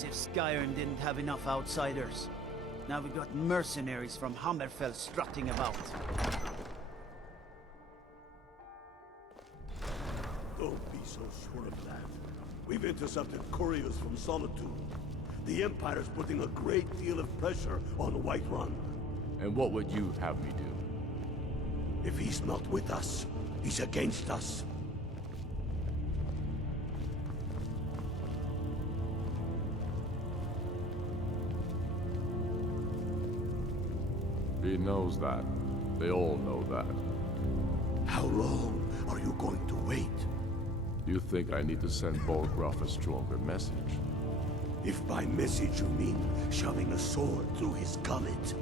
As if Skyrim didn't have enough outsiders. Now we got mercenaries from Hammerfell strutting about. Don't be so sure of that. We've intercepted couriers from Solitude. The Empire's putting a great deal of pressure on Whiterun. And what would you have me do? If he's not with us, he's against us. He knows that. They all know that. How long are you going to wait? You think I need to send Bolgraf a stronger message? If by message you mean shoving a sword through his gullet.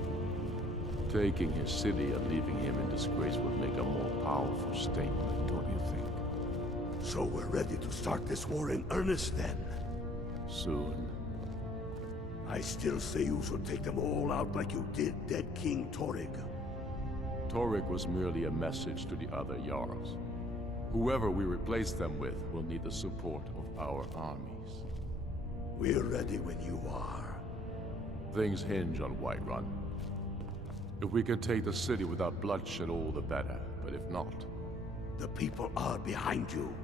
Taking his city and leaving him in disgrace would make a more powerful statement, don't you think? So we're ready to start this war in earnest then? Soon. I still say you should take them all out like you did dead King Torrig. Torrig was merely a message to the other Jarls. Whoever we replace them with will need the support of our armies. We're ready when you are. Things hinge on Whiterun. If we can take the city without bloodshed, all the better. But if not... The people are behind you.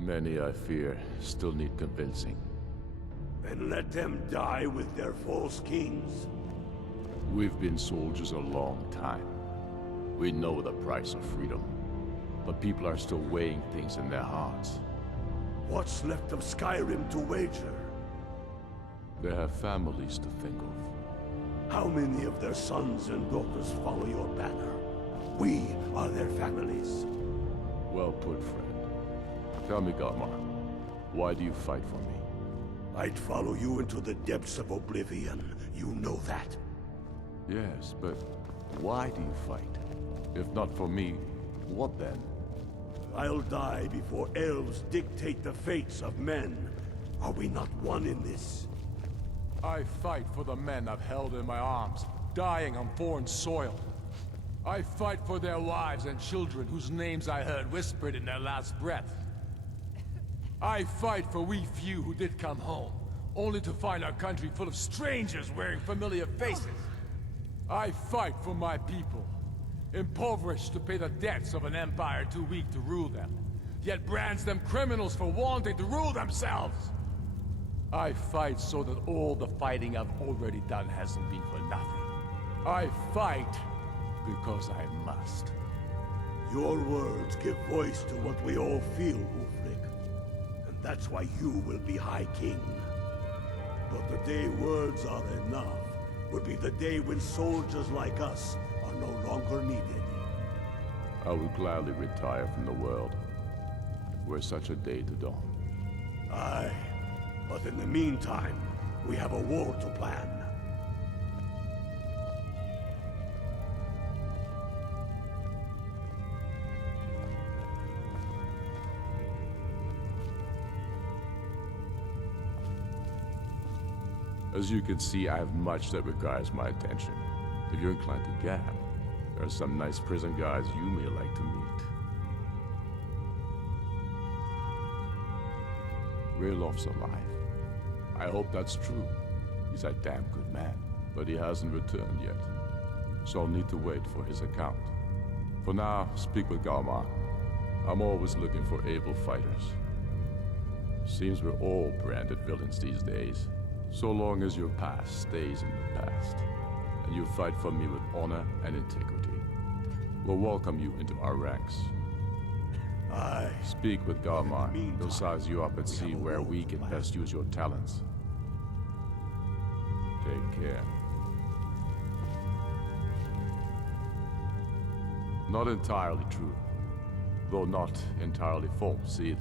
Many, I fear, still need convincing. Then let them die with their false kings. We've been soldiers a long time. We know the price of freedom. But people are still weighing things in their hearts. What's left of Skyrim to wager? They have families to think of. How many of their sons and daughters follow your banner? We are their families. Well put, friend. Tell me, Galmar, why do you fight for me? I'd follow you into the depths of oblivion. You know that. Yes, but why do you fight? If not for me, what then? I'll die before elves dictate the fates of men. Are we not one in this? I fight for the men I've held in my arms, dying on foreign soil. I fight for their wives and children whose names I heard whispered in their last breath. I fight for we few who did come home, only to find our country full of strangers wearing familiar faces. I fight for my people, impoverished to pay the debts of an empire too weak to rule them, yet brands them criminals for wanting to rule themselves. I fight so that all the fighting I've already done hasn't been for nothing. I fight because I must. Your words give voice to what we all feel, Ulfric. And that's why you will be High King. But the day words are enough would be the day when soldiers like us are no longer needed. I would gladly retire from the world, were such a day to dawn. Aye, but in the meantime, we have a war to plan. As you can see, I have much that requires my attention. If you're inclined to gab, there are some nice prison guards you may like to meet. Railof's alive. I hope that's true. He's a damn good man, but he hasn't returned yet. So I'll need to wait for his account. For now, speak with Galmar. I'm always looking for able fighters. Seems we're all branded villains these days. So long as your past stays in the past, and you fight for me with honor and integrity, we'll welcome you into our ranks. Aye. Speak with Galmar. He'll size you up and see where we can best use your talents. Take care. Not entirely true, though not entirely false either.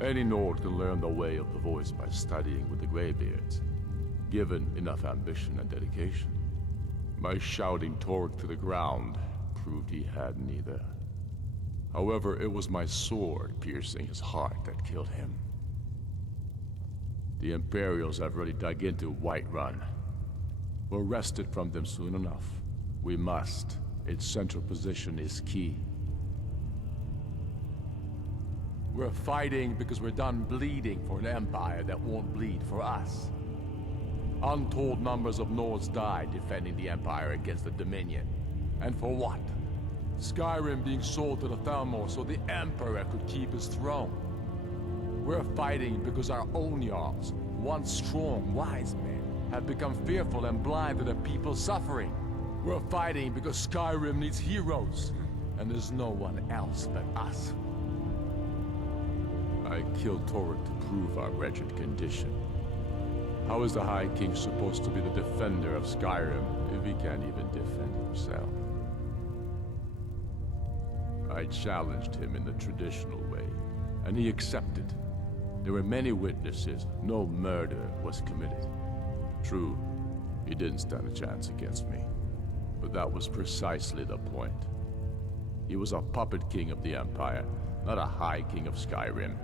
Any Nord can learn the way of the voice by studying with the Greybeards, given enough ambition and dedication. My shouting Torg to the ground proved he had neither. However, it was my sword piercing his heart that killed him. The Imperials have already dug into Whiterun. We'll wrest it from them soon enough. We must. Its central position is key. We're fighting because we're done bleeding for an empire that won't bleed for us. Untold numbers of Nords died defending the empire against the Dominion. And for what? Skyrim being sold to the Thalmor so the Emperor could keep his throne. We're fighting because our own Jarls, once strong, wise men, have become fearful and blind to the people's suffering. We're fighting because Skyrim needs heroes, and there's no one else but us. I killed Torek to prove our wretched condition. How is the High King supposed to be the defender of Skyrim if he can't even defend himself? I challenged him in the traditional way, and he accepted. There were many witnesses. No murder was committed. True, he didn't stand a chance against me. But that was precisely the point. He was a puppet king of the Empire, not a High King of Skyrim.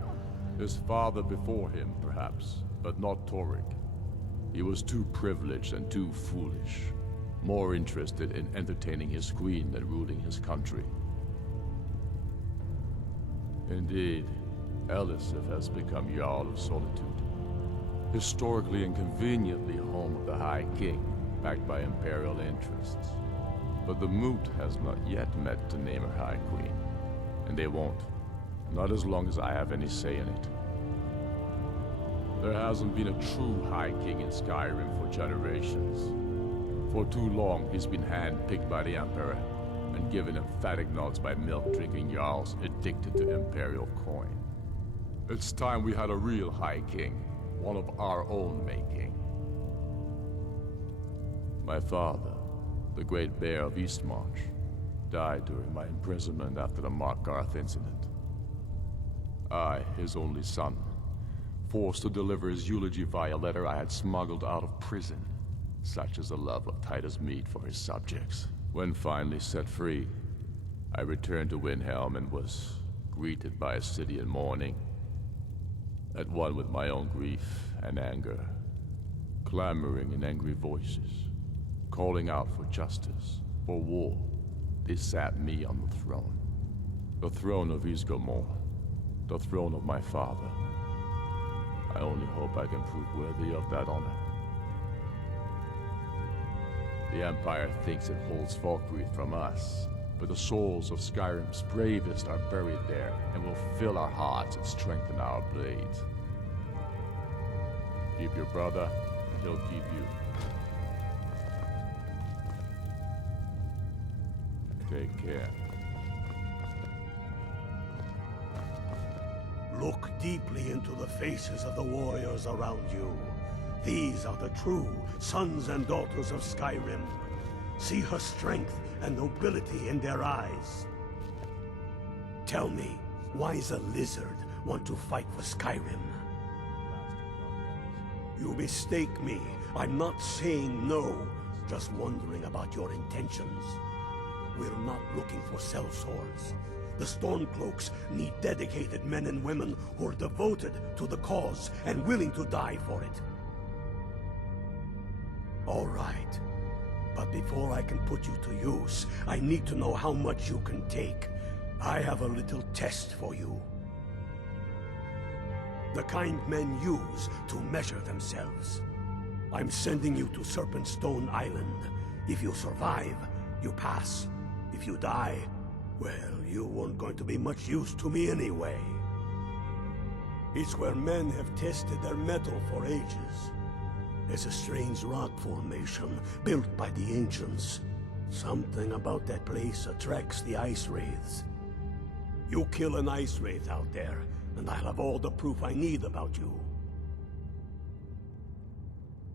His father before him, perhaps, but not Torek. He was too privileged and too foolish. More interested in entertaining his queen than ruling his country. Indeed, Elisif has become Jarl of Solitude. Historically and conveniently home of the High King, backed by Imperial interests. But the Moot has not yet met to name her High Queen. And they won't. Not as long as I have any say in it. There hasn't been a true High King in Skyrim for generations. For too long, he's been hand-picked by the Emperor, and given emphatic nods by milk-drinking Jarls addicted to Imperial coin. It's time we had a real High King, one of our own making. My father, the Great Bear of Eastmarch, died during my imprisonment after the Markarth incident. I, his only son, forced to deliver his eulogy via letter I had smuggled out of prison. Such is the love of Titus meat for his subjects. When finally set free, I returned to Windhelm and was greeted by a city in mourning. At one with my own grief and anger, clamoring in angry voices, calling out for justice, for war. They sat me on the throne of Ysgramor, the throne of my father. I only hope I can prove worthy of that honor. The Empire thinks it holds Falkreath from us, but the souls of Skyrim's bravest are buried there and will fill our hearts and strengthen our blades. Keep your brother, and he'll keep you. Take care. Look deeply into the faces of the warriors around you. These are the true sons and daughters of Skyrim. See her strength and nobility in their eyes. Tell me, why does a lizard want to fight for Skyrim? You mistake me. I'm not saying no, just wondering about your intentions. We're not looking for sellswords. The Stormcloaks need dedicated men and women who are devoted to the cause and willing to die for it. All right. But before I can put you to use, I need to know how much you can take. I have a little test for you. The kind men use to measure themselves. I'm sending you to Serpentstone Island. If you survive, you pass. If you die, well, you weren't going to be much use to me anyway. It's where men have tested their metal for ages. There's a strange rock formation built by the ancients. Something about that place attracts the ice wraiths. You kill an ice wraith out there, and I'll have all the proof I need about you.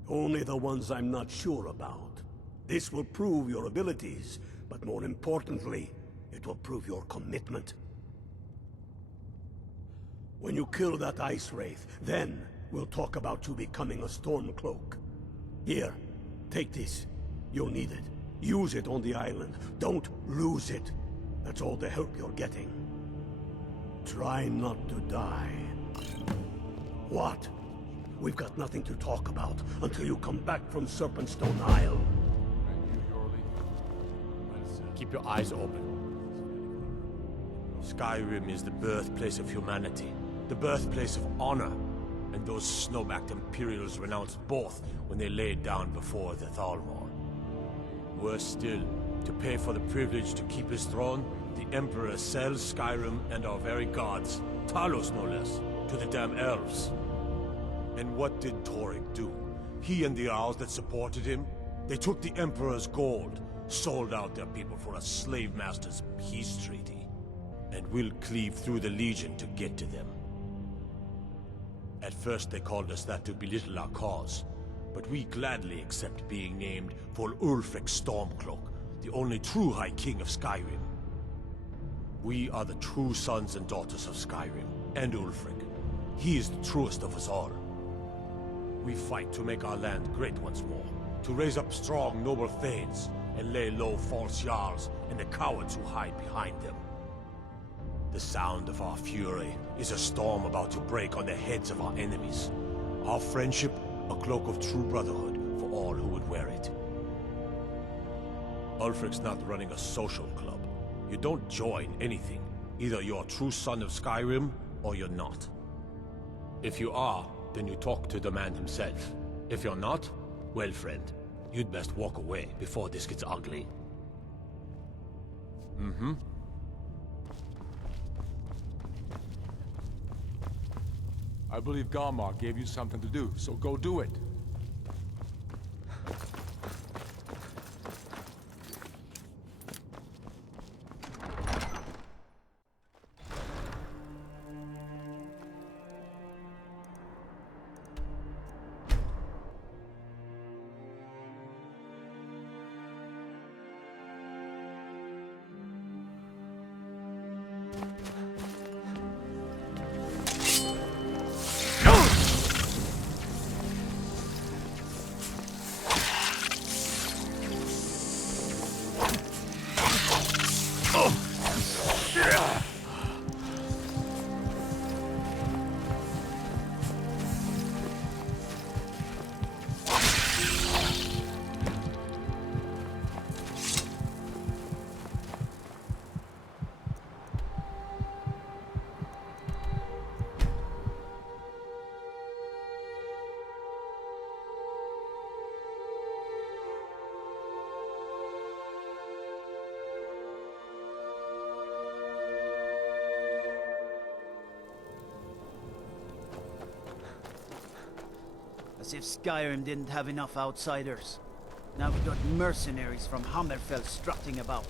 Only the ones I'm not sure about. This will prove your abilities, but more importantly, it will prove your commitment. When you kill that ice wraith, then we'll talk about you becoming a Stormcloak. Here, take this. You'll need it. Use it on the island. Don't lose it. That's all the help you're getting. Try not to die. What? We've got nothing to talk about until you come back from Serpentstone Isle. Keep your eyes open. Skyrim is the birthplace of humanity, the birthplace of honor, and those snow-backed Imperials renounced both when they laid down before the Thalmor. Worse still, to pay for the privilege to keep his throne, the Emperor sells Skyrim and our very gods, Talos no less, to the damn elves. And what did Torek do? He and the Owls that supported him? They took the Emperor's gold, sold out their people for a slave master's peace treaty. And we'll cleave through the Legion to get to them. At first they called us that to belittle our cause, but we gladly accept being named for Ulfric Stormcloak, the only true High King of Skyrim. We are the true sons and daughters of Skyrim, and Ulfric. He is the truest of us all. We fight to make our land great once more, to raise up strong, noble thanes, and lay low false Jarls and the cowards who hide behind them. The sound of our fury is a storm about to break on the heads of our enemies. Our friendship, a cloak of true brotherhood for all who would wear it. Ulfric's not running a social club. You don't join anything. Either you're a true son of Skyrim, or you're not. If you are, then you talk to the man himself. If you're not, well, friend, you'd best walk away before this gets ugly. Mm-hmm. I believe Galmar gave you something to do, so go do it. As if Skyrim didn't have enough outsiders. Now we got mercenaries from Hammerfell strutting about.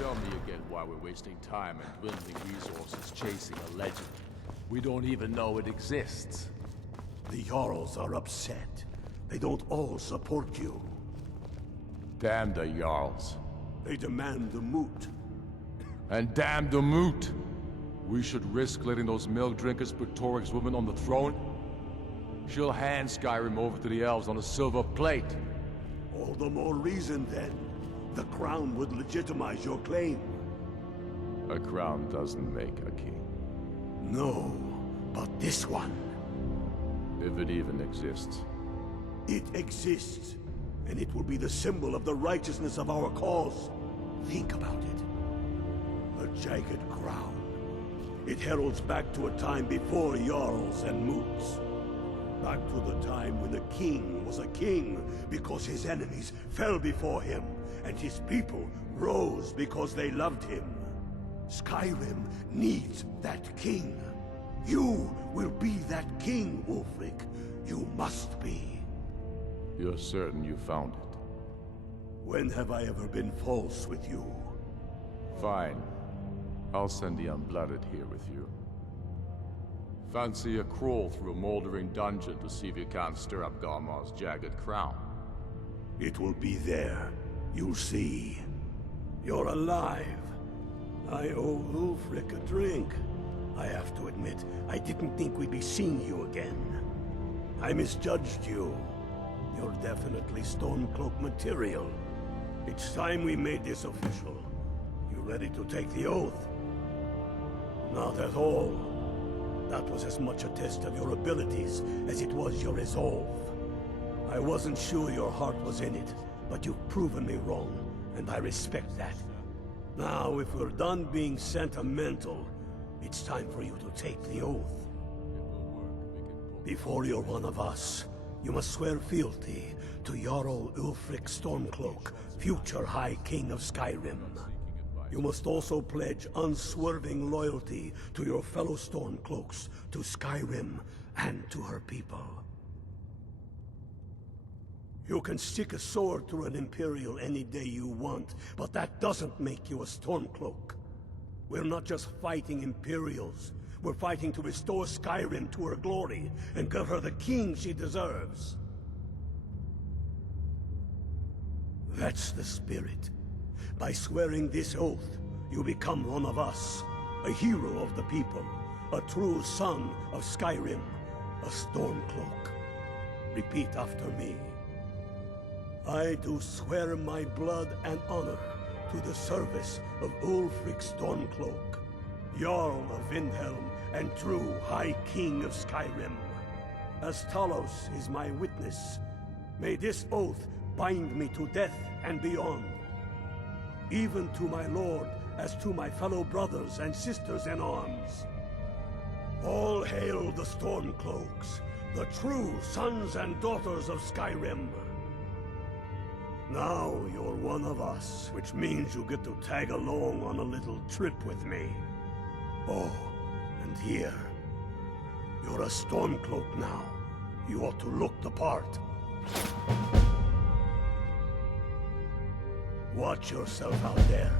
Tell me again why we're wasting time and dwindling resources chasing a legend. We don't even know it exists. The Jarls are upset. They don't all support you. Damn the Jarls. They demand the moot. And damn the moot! We should risk letting those milk drinkers put Torek's woman on the throne? She'll hand Skyrim over to the elves on a silver plate. All the more reason, then. The crown would legitimize your claim. A crown doesn't make a king. No, but this one. If it even exists. It exists, and it will be the symbol of the righteousness of our cause. Think about it. A jagged crown. It heralds back to a time before Jarls and Moots. Back to the time when the king was a king because his enemies fell before him, and his people rose because they loved him. Skyrim needs that king. You will be that king, Ulfric. You must be. You're certain you found it? When have I ever been false with you? Fine. I'll send the Unblooded here with you. Fancy a crawl through a moldering dungeon to see if you can't stir up Galmar's jagged crown. It will be there. You'll see. You're alive. I owe Ulfric a drink. I have to admit, I didn't think we'd be seeing you again. I misjudged you. You're definitely Stormcloak material. It's time we made this official. You ready to take the oath? Not at all. That was as much a test of your abilities as it was your resolve. I wasn't sure your heart was in it, but you've proven me wrong, and I respect that. Now, if we're done being sentimental, it's time for you to take the oath. Before you're one of us, you must swear fealty to Jarl Ulfric Stormcloak, future High King of Skyrim. You must also pledge unswerving loyalty to your fellow Stormcloaks, to Skyrim, and to her people. You can stick a sword through an Imperial any day you want, but that doesn't make you a Stormcloak. We're not just fighting Imperials. We're fighting to restore Skyrim to her glory and give her the king she deserves. That's the spirit. By swearing this oath, you become one of us, a hero of the people, a true son of Skyrim, a Stormcloak. Repeat after me. I do swear my blood and honor to the service of Ulfric Stormcloak, Jarl of Windhelm and true High King of Skyrim. As Talos is my witness, may this oath bind me to death and beyond, even to my lord as to my fellow brothers and sisters in arms. All hail the Stormcloaks, the true sons and daughters of Skyrim. Now you're one of us, which means you get to tag along on a little trip with me. Oh, and here. You're a Stormcloak now. You ought to look the part. Watch yourself out there.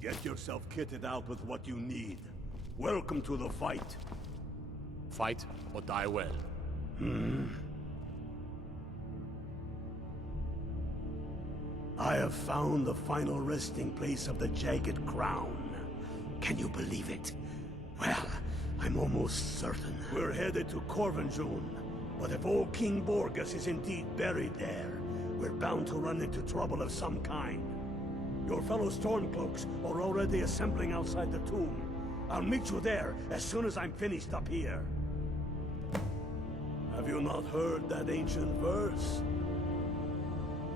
Get yourself kitted out with what you need. Welcome to the fight. Fight or die well. I have found the final resting place of the Jagged Crown. Can you believe it? Well, I'm almost certain. We're headed to Corvinjun, but if old King Borgus is indeed buried there, we're bound to run into trouble of some kind. Your fellow Stormcloaks are already assembling outside the tomb. I'll meet you there as soon as I'm finished up here. Have you not heard that ancient verse?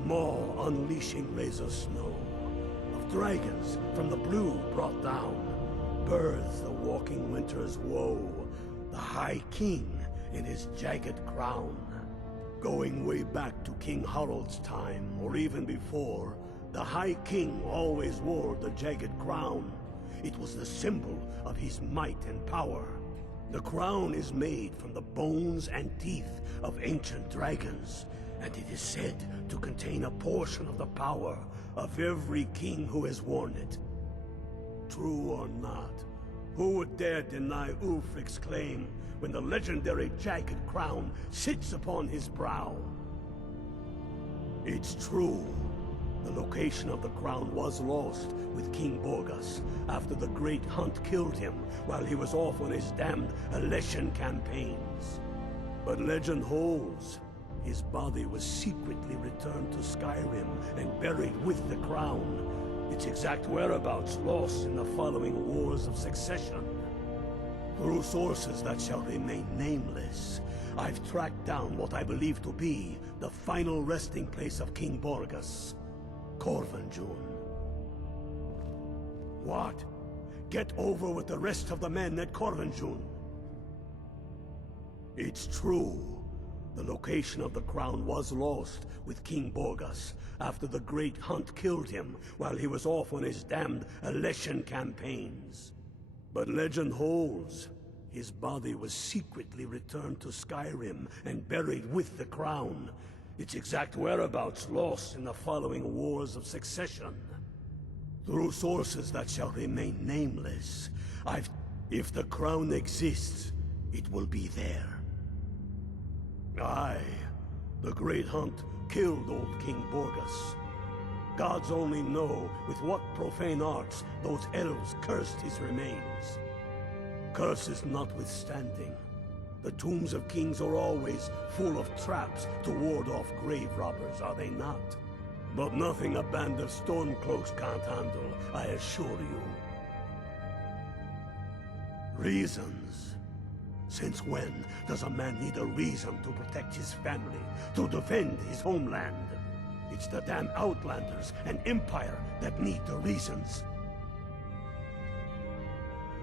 Maw unleashing razor snow, of dragons from the blue brought down, births the walking winter's woe, the High King in his jagged crown. Going way back to King Harald's time, or even before, the High King always wore the jagged crown. It was the symbol of his might and power. The crown is made from the bones and teeth of ancient dragons, and it is said to contain a portion of the power of every king who has worn it. True or not, who would dare deny Ulfric's claim when the legendary jagged crown sits upon his brow? It's true. The location of the crown was lost with King Borgus after the Great Hunt killed him while he was off on his damned Alessian campaigns. But legend holds, His body was secretly returned to Skyrim and buried with the crown. Its exact whereabouts lost in the following Wars of Succession. Through sources that shall remain nameless, I've tracked down what I believe to be the final resting place of King Borgas, Corvanjun. What? Get over with the rest of the men at Corvanjun. It's true. The location of the crown was lost with King Borgas after the Great Hunt killed him while he was off on his damned Alessian campaigns. But legend holds, his body was secretly returned to Skyrim and buried with the crown. Its exact whereabouts lost in the following Wars of Succession. Through sources that shall remain nameless, if the crown exists, it will be there. Aye, the Great Hunt killed old King Borgas. Gods only know with what profane arts those elves cursed his remains. Curses notwithstanding, the tombs of kings are always full of traps to ward off grave robbers, are they not? But nothing a band of Stormcloaks can't handle, I assure you. Reasons. Since when does a man need a reason to protect his family, to defend his homeland? It's the damn Outlanders and Empire that need the reasons.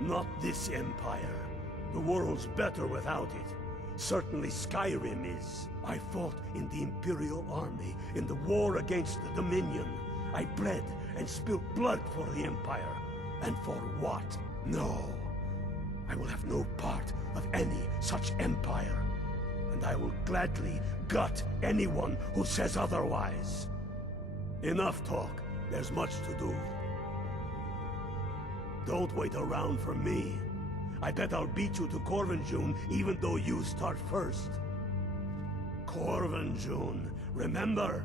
Not this Empire. The world's better without it. Certainly Skyrim is. I fought in the Imperial Army in the war against the Dominion. I bled and spilled blood for the Empire. And for what? No. I will have no part of any such empire. And I will gladly gut anyone who says otherwise. Enough talk. There's much to do. Don't wait around for me. I bet I'll beat you to Corvanjun even though you start first. Corvanjun, remember?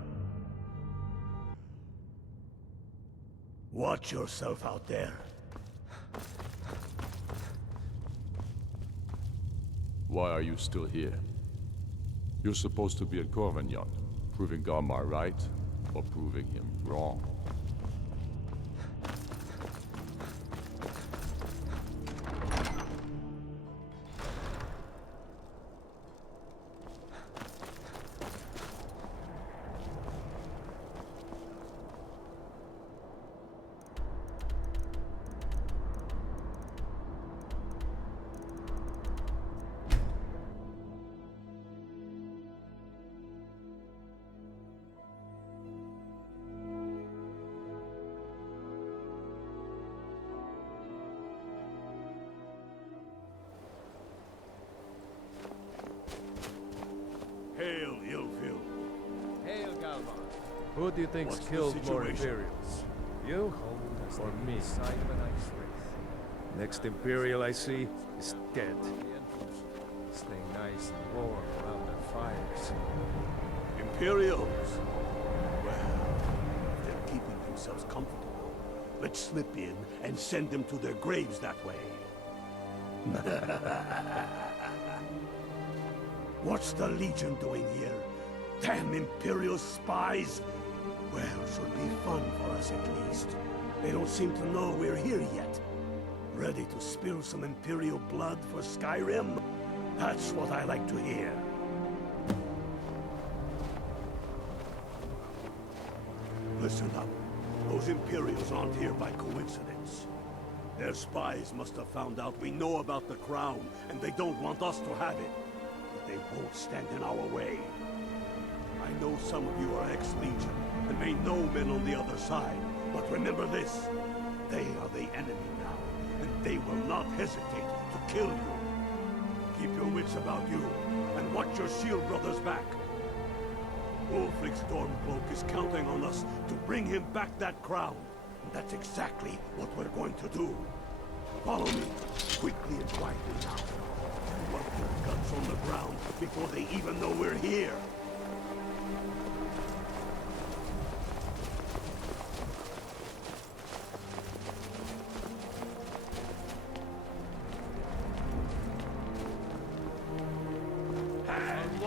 Watch yourself out there. Why are you still here? You're supposed to be at Corvanjun, proving Garmar right, or proving him wrong. Hail, Ilfil. Hail, Galvan. Who do you think's What's the killed more situation? Imperials? You or me? Next Imperial I see is dead. Staying nice and warm around their fires. Imperials? Well, they're keeping themselves comfortable. Let's slip in and send them to their graves that way. What's the Legion doing here? Damn Imperial spies! Well, should be fun for us at least. They don't seem to know we're here yet. Ready to spill some Imperial blood for Skyrim? That's what I like to hear. Listen up. Those Imperials aren't here by coincidence. Their spies must have found out we know about the crown, and they don't want us to have it. But they won't stand in our way. I know some of you are ex-Legion, and may know men on the other side. But remember this, they are the enemy now, and they will not hesitate to kill you. Keep your wits about you, and watch your shield brothers back. Ulfric Stormcloak is counting on us to bring him back that crown. And that's exactly what we're going to do. Follow me, quickly and quietly now. Wipe their guts on the ground before they even know we're here.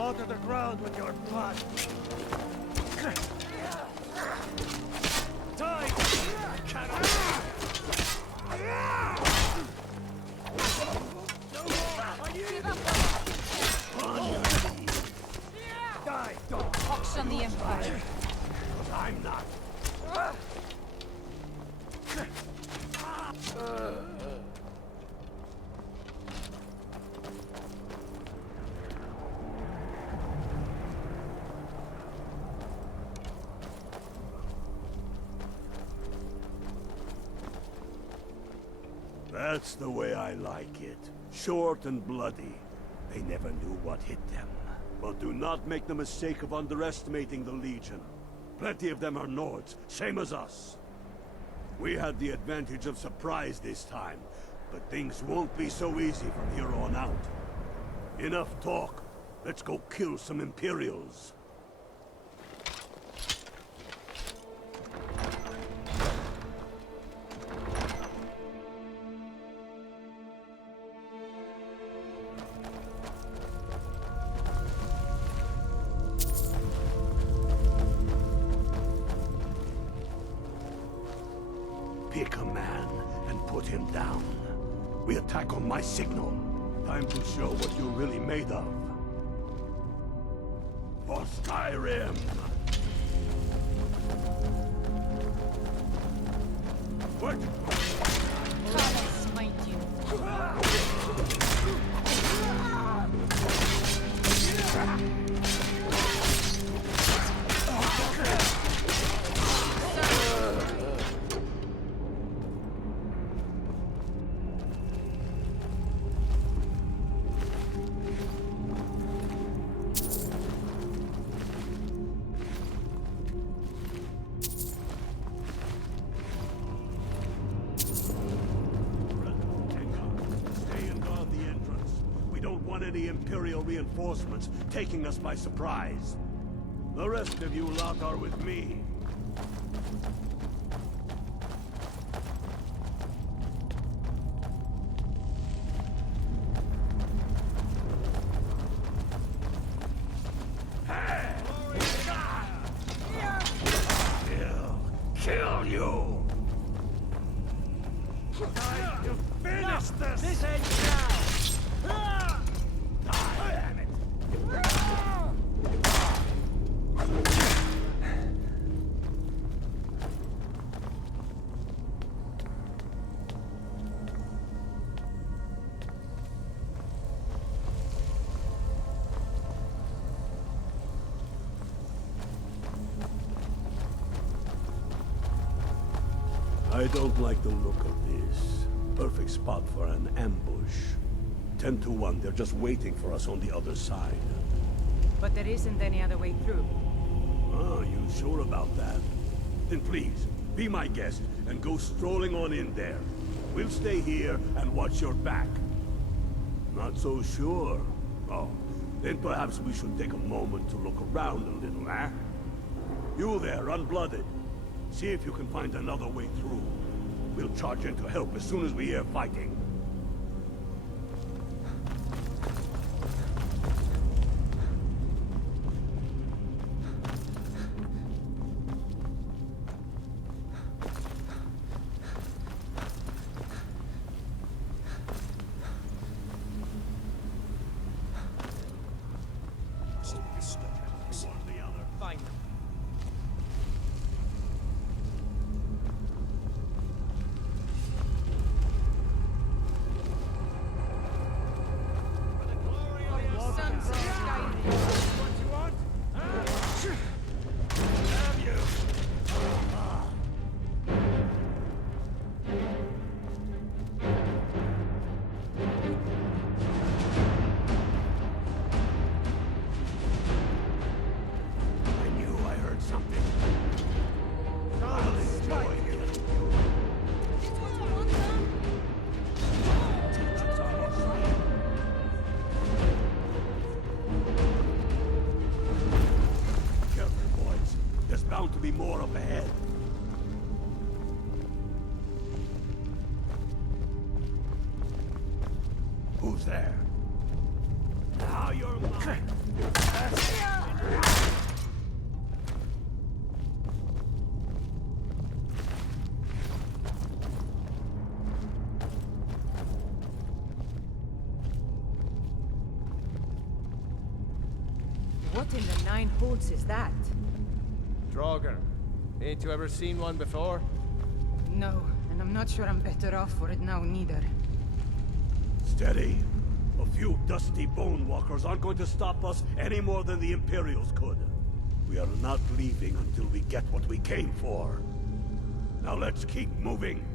water the ground with your blood. Die! Die, dog! Hawks on the Empire. I'm not. That's the way I like it. Short and bloody. They never knew what hit them. But do not make the mistake of underestimating the Legion. Plenty of them are Nords, same as us. We had the advantage of surprise this time, but things won't be so easy from here on out. Enough talk. Let's go kill some Imperials. Pick a man and put him down. We attack on my signal. Time to show what you're really made of. For Skyrim! What? God, I smite you. Stay and guard the entrance. We don't want any Imperial reinforcements taking us by surprise. The rest of you lot are with me. Kill you! Time to finish this! This ends now! Damn it! I don't like the look of this. Perfect spot for an ambush. 10 to 1, they're just waiting for us on the other side. But there isn't any other way through. Ah, you sure about that? Then please, be my guest and go strolling on in there. We'll stay here and watch your back. Not so sure. Oh, then perhaps we should take a moment to look around a little, eh? You there, unblooded. See if you can find another way through. We'll charge in to help as soon as we hear fighting. Fine. Sons of Skyrim. I knew I heard something. I'll enjoy you. Careful, boys. There's bound to be more up ahead. Who's there? Now you're mine. What in the nine holes is that? Draugr. Ain't you ever seen one before? No, and I'm not sure I'm better off for it now, neither. Steady. A few dusty bone walkers aren't going to stop us any more than the Imperials could. We are not leaving until we get what we came for. Now let's keep moving.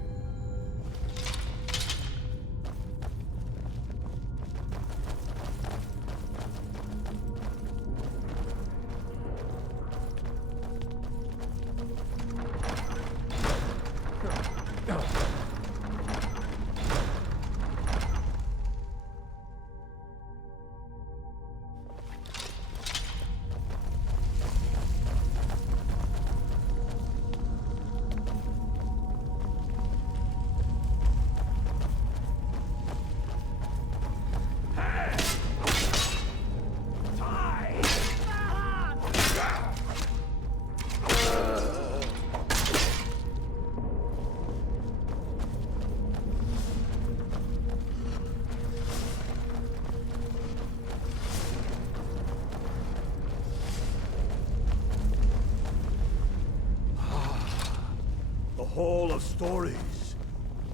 Hall of Stories.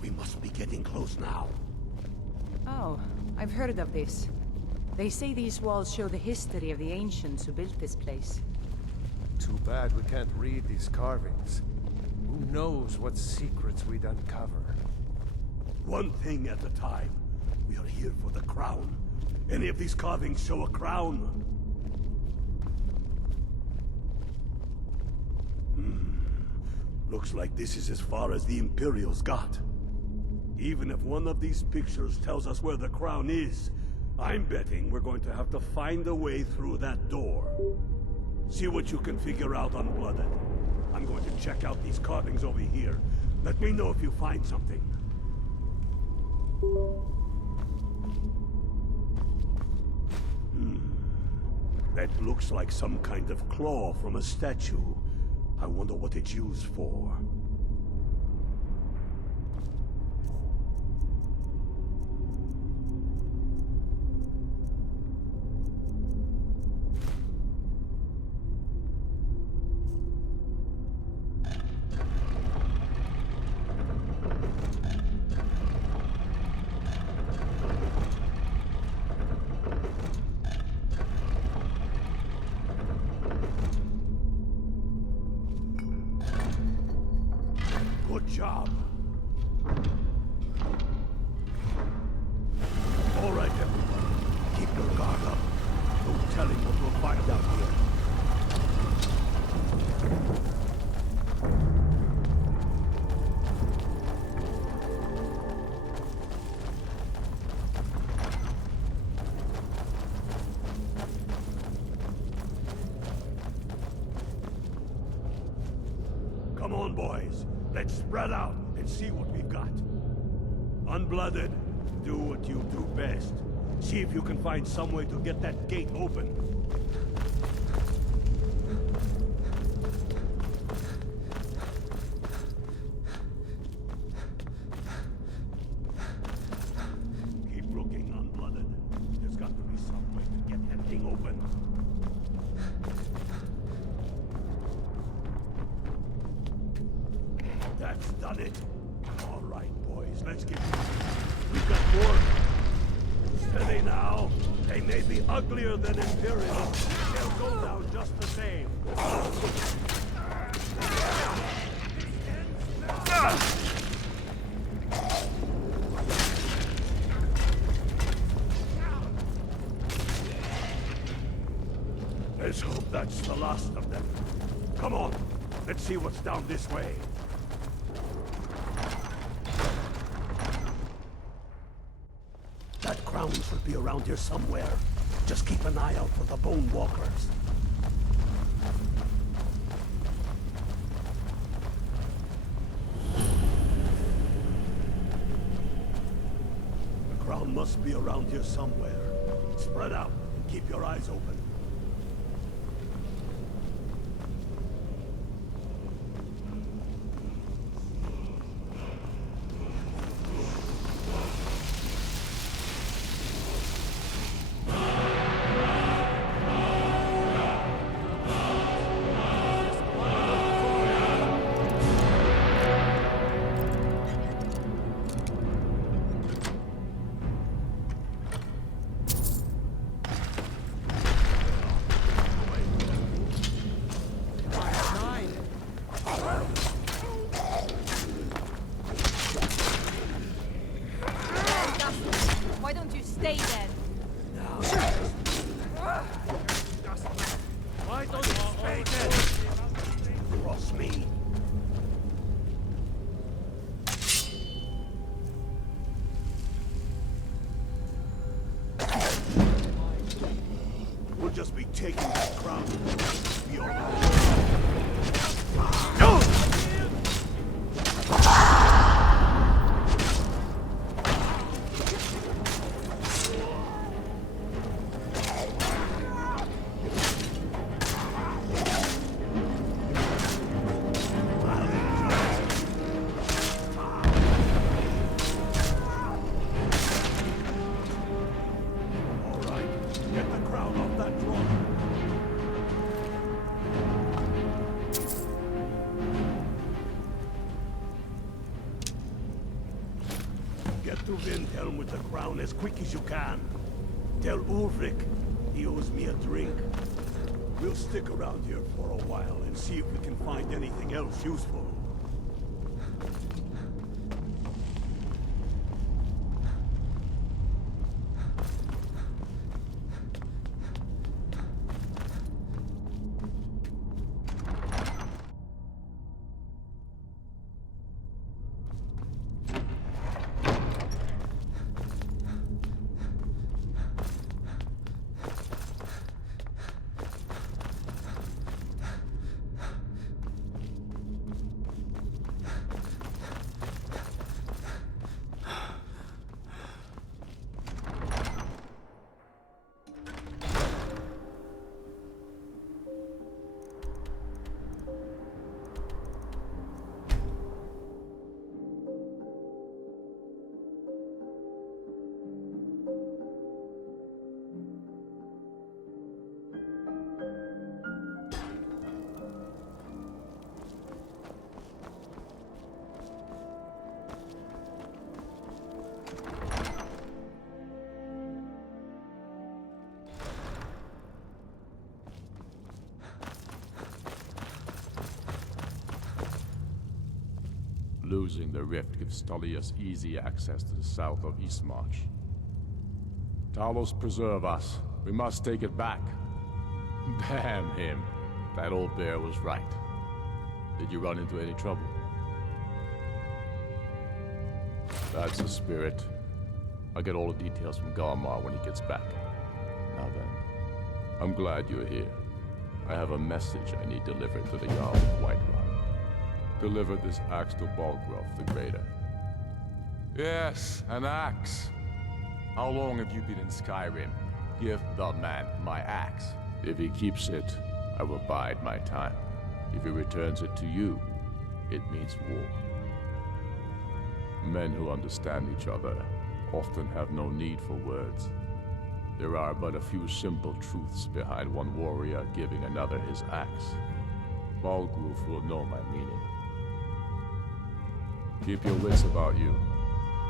We must be getting close now. Oh, I've heard of this. They say these walls show the history of the ancients who built this place. Too bad we can't read these carvings. Who knows what secrets we'd uncover? One thing at a time. We are here for the crown. Any of these carvings show a crown? Looks like this is as far as the Imperials got. Even if one of these pictures tells us where the crown is, I'm betting we're going to have to find a way through that door. See what you can figure out, Unblooded. I'm going to check out these carvings over here. Let me know if you find something. That looks like some kind of claw from a statue. I wonder what it's used for. Good job. All right, everyone. Keep your guard up. No telling what we'll find out here. Come on, boys. Let's spread out and see what we've got. Unblooded, do what you do best. See if you can find some way to get that gate open. Keep looking, Unblooded. There's got to be some way to get that thing open. That's done it. All right, boys, let's get moving. We've got more. Steady now. They may be uglier than Imperial. They'll go down just the same. Let's hope that's the last of them. Come on, let's see what's down this way. That crown should be around here somewhere. Just keep an eye out for the Bone Walkers. The crown must be around here somewhere. Spread out and keep your eyes open. Get to Windhelm with the crown as quick as you can. Tell Ulfric he owes me a drink. We'll stick around here for a while and see if we can find anything else useful. Losing the rift gives Tullius easy access to the south of Eastmarch. Talos preserve us. We must take it back. Damn him. That old bear was right. Did you run into any trouble? That's the spirit. I'll get all the details from Garmar when he gets back. Now then, I'm glad you're here. I have a message I need delivered to the Jarl of Whiterun. Deliver this axe to Balgruf the Greater. Yes, an axe. How long have you been in Skyrim? Give the man my axe. If he keeps it, I will bide my time. If he returns it to you, it means war. Men who understand each other often have no need for words. There are but a few simple truths behind one warrior giving another his axe. Balgruf will know my meaning. Keep your wits about you.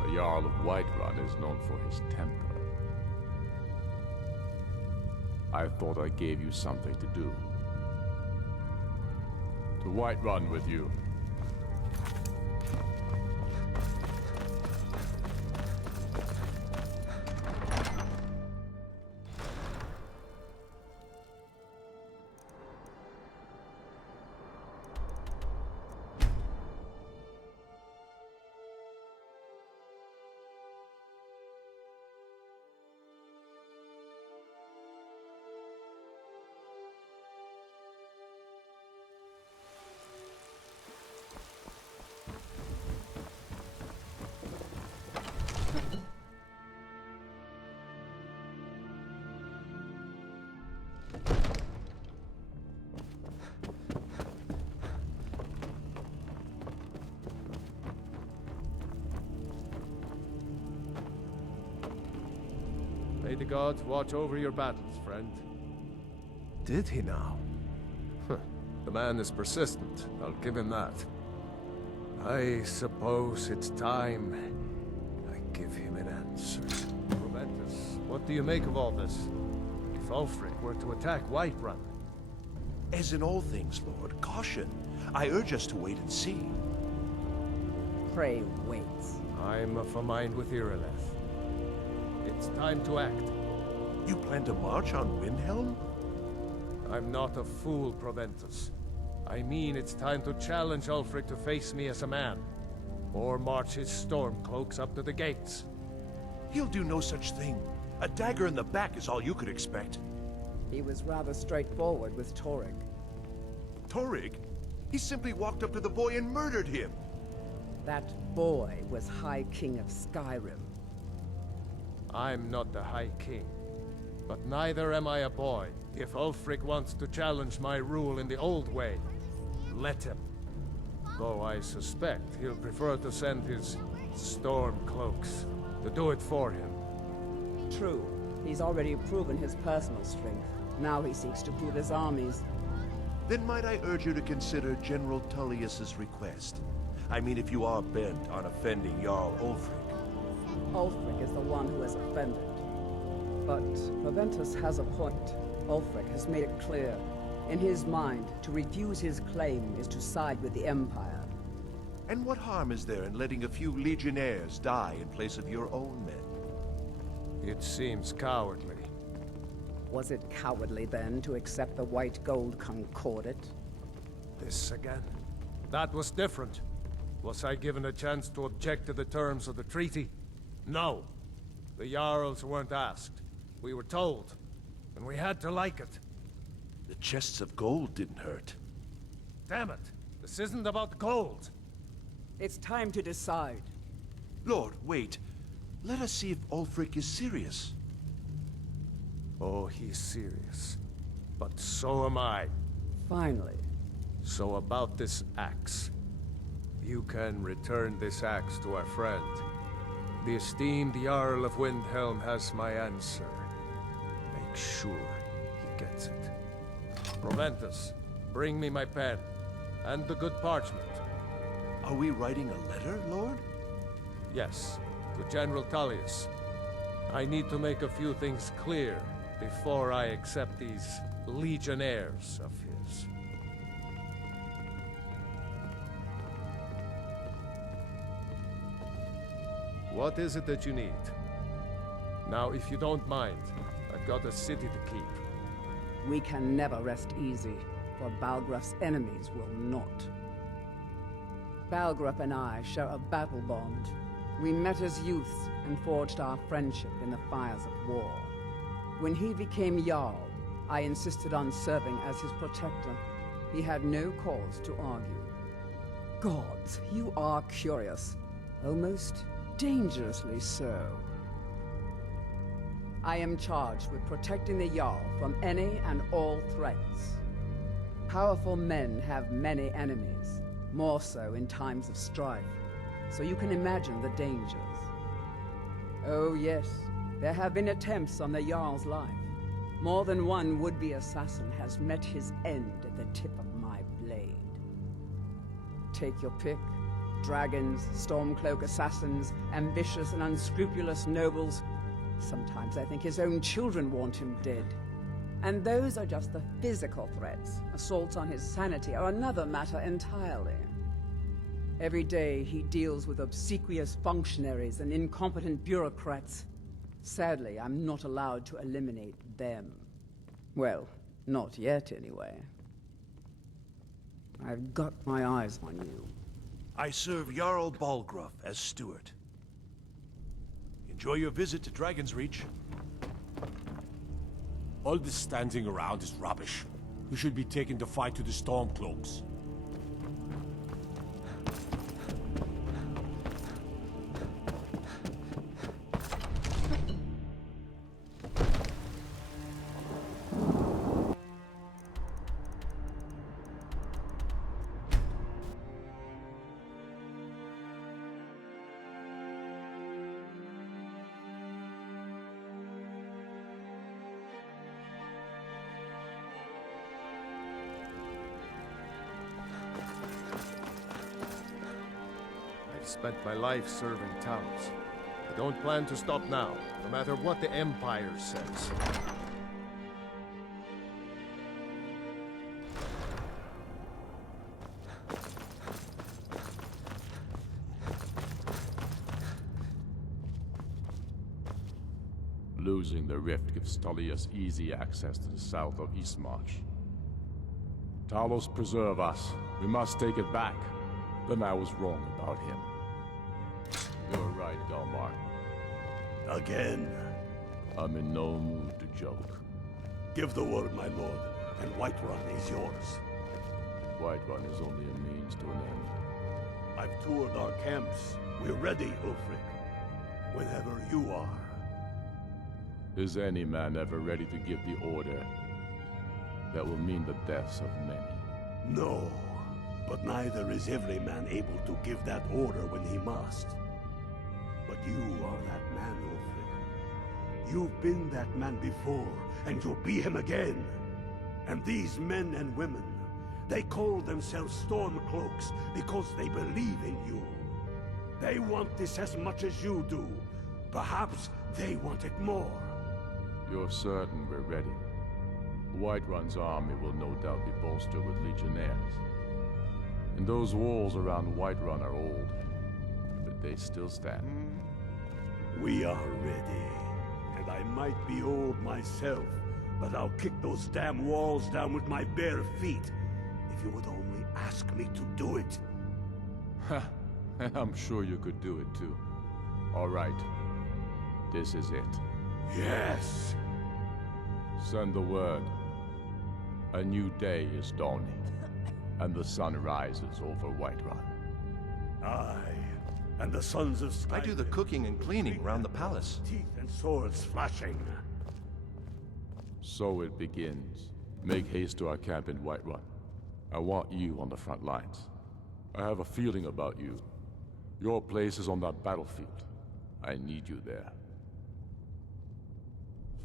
The Jarl of Whiterun is known for his temper. I thought I gave you something to do. To Whiterun with you. May the gods watch over your battles, friend. Did he now? The man is persistent, I'll give him that. I suppose it's time I give him an answer. Proventus, what do you make of all this? If Ulfric were to attack Whiterun? As in all things, Lord, caution. I urge us to wait and see. Pray wait. I'm of a mind with Irileth. It's time to act. You plan to march on Windhelm? I'm not a fool, Proventus. I mean it's time to challenge Ulfric to face me as a man. Or march his stormcloaks up to the gates. He'll do no such thing. A dagger in the back is all you could expect. He was rather straightforward with Torrig. Torrig? He simply walked up to the boy and murdered him. That boy was High King of Skyrim. I'm not the High King. But neither am I a boy. If Ulfric wants to challenge my rule in the old way, let him. Though I suspect he'll prefer to send his stormcloaks to do it for him. True. He's already proven his personal strength. Now he seeks to prove his armies. Then might I urge you to consider General Tullius's request? I mean, if you are bent on offending Jarl Ulfric. Ulfric is the one who has offended. But Proventus has a point. Ulfric has made it clear. In his mind, to refuse his claim is to side with the Empire. And what harm is there in letting a few legionnaires die in place of your own men? It seems cowardly. Was it cowardly then to accept the white gold concordat? This again? That was different. Was I given a chance to object to the terms of the treaty? No. The Jarls weren't asked. We were told. And we had to like it. The chests of gold didn't hurt. Damn it! This isn't about gold! It's time to decide. Lord, wait. Let us see if Ulfric is serious. Oh, he's serious. But so am I. Finally. So about this axe. You can return this axe to our friend. The esteemed Jarl of Windhelm has my answer. Make sure he gets it. Proventus, bring me my pen. And the good parchment. Are we writing a letter, Lord? Yes, to General Tullius. I need to make a few things clear before I accept these legionnaires of his. What is it that you need? Now, if you don't mind, I've got a city to keep. We can never rest easy, for Balgruf's enemies will not. Balgruf and I share a battle bond. We met as youths and forged our friendship in the fires of war. When he became Jarl, I insisted on serving as his protector. He had no cause to argue. Gods, you are curious. Almost dangerously so. I am charged with protecting the Jarl from any and all threats. Powerful men have many enemies, more so in times of strife, so you can imagine the dangers. Oh yes, there have been attempts on the Jarl's life. More than one would-be assassin has met his end at the tip of my blade. Take your pick. Dragons, Stormcloak assassins, ambitious and unscrupulous nobles. Sometimes I think his own children want him dead. And those are just the physical threats. Assaults on his sanity are another matter entirely. Every day he deals with obsequious functionaries and incompetent bureaucrats. Sadly, I'm not allowed to eliminate them. Well, not yet anyway. I've got my eyes on you. I serve Jarl Balgruuf as steward. Enjoy your visit to Dragon's Reach. All this standing around is rubbish. We should be taking the fight to the Stormcloaks. I've spent my life serving towns. I don't plan to stop now, no matter what the Empire says. Losing the rift gives Tullius easy access to the south of Eastmarch. Talos preserve us. We must take it back. Then I was wrong about him. You're right, Delmar. Again. I'm in no mood to joke. Give the word, my lord, and Whiterun is yours. Whiterun is only a means to an end. I've toured our camps. We're ready, Ulfric. Whenever you are. Is any man ever ready to give the order that will mean the deaths of many? No, but neither is every man able to give that order when he must. But you are that man, Ulfric. You've been that man before, and you'll be him again. And these men and women, they call themselves Stormcloaks because they believe in you. They want this as much as you do, Perhaps they wanted more. You're certain we're ready? Whiterun's army will no doubt be bolstered with legionnaires. And those walls around Whiterun are old, but they still stand. We are ready. And I might be old myself, but I'll kick those damn walls down with my bare feet, if you would only ask me to do it. And I'm sure you could do it too. All right. This is it. Yes! Send the word. A new day is dawning, and the sun rises over Whiterun. Aye, and the sons of Skyrim I do the cooking and cleaning around the palace. teeth and swords flashing. So it begins. Make haste to our camp in Whiterun. I want you on the front lines. I have a feeling about you. Your place is on that battlefield. I need you there.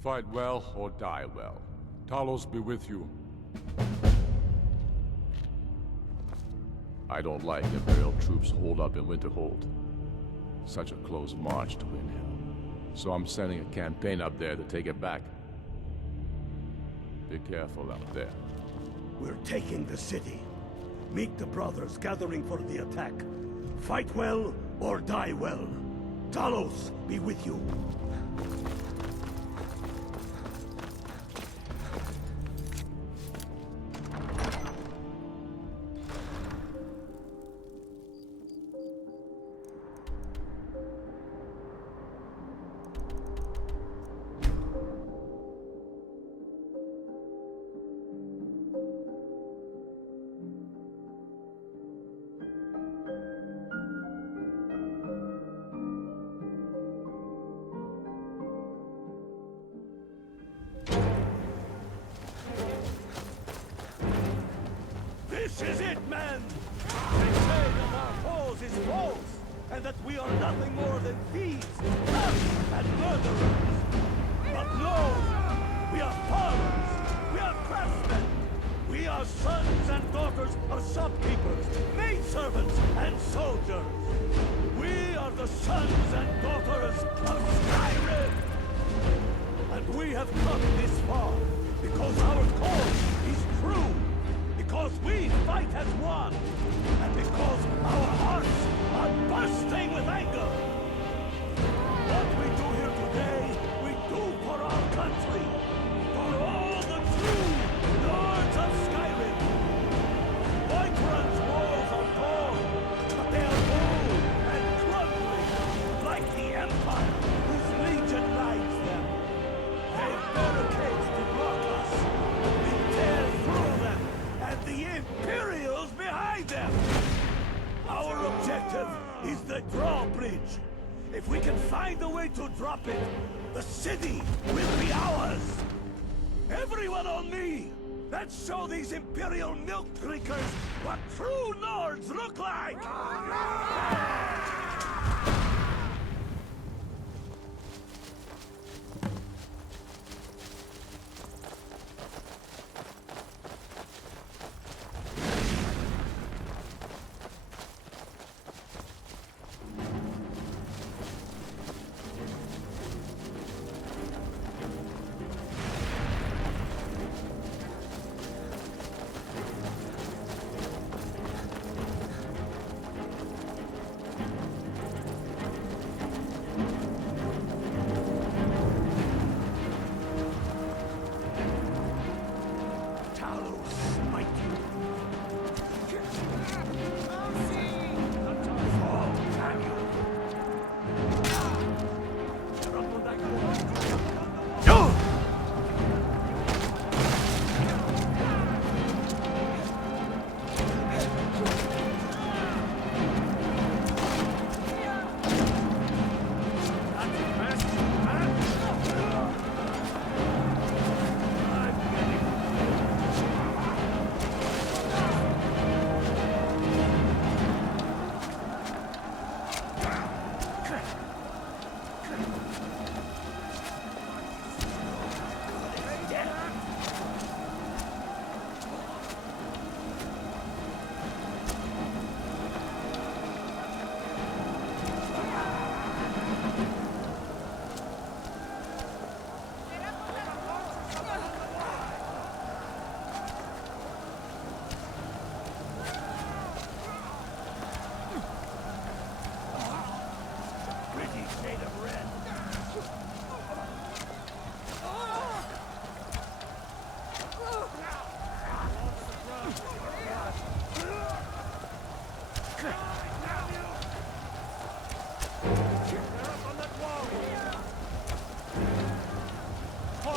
Fight well or die well. Talos be with you. I don't like Imperial troops holed up in Winterhold. Such a close march to Windhelm. So I'm sending a campaign up there to take it back. Be careful out there. We're taking the city. Meet the brothers gathering for the attack. Fight well or die well. Talos be with you. This is it, men! They say that our foes is foes, and that we are nothing more than thieves, thugs, and murderers. But no! We are farmers! We are craftsmen! We are sons and daughters of shopkeepers, maidservants, and soldiers! We are the sons and daughters of Skyrim! And we have come this far because our cause is true! Because we fight as one! And because our hearts are bursting with anger! What we do here today, we do for our country! For all the true lords of Skyrim! Whiterun's walls are gone, but they are old and crumbling, like the Empire whose legion lights them! They've barricades to block us! We tear through them! And the Imperials behind them! Our objective is the drawbridge. If we can find a way to drop it, the city will be ours! Everyone on me! Let's show these Imperial milk drinkers what true lords look like!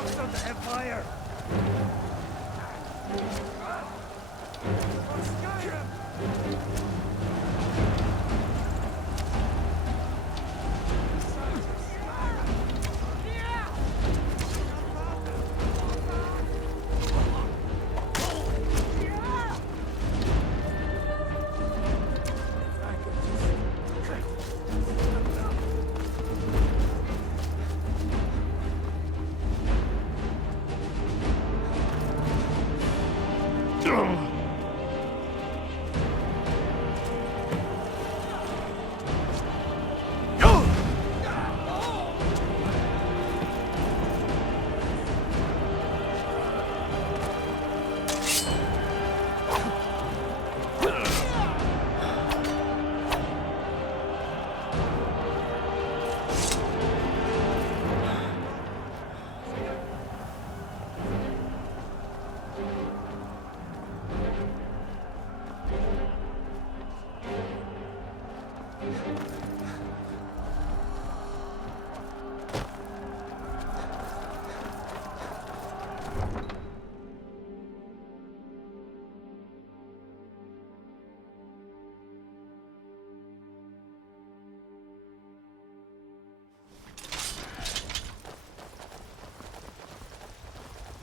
Sons of the Empire! For Skyrim!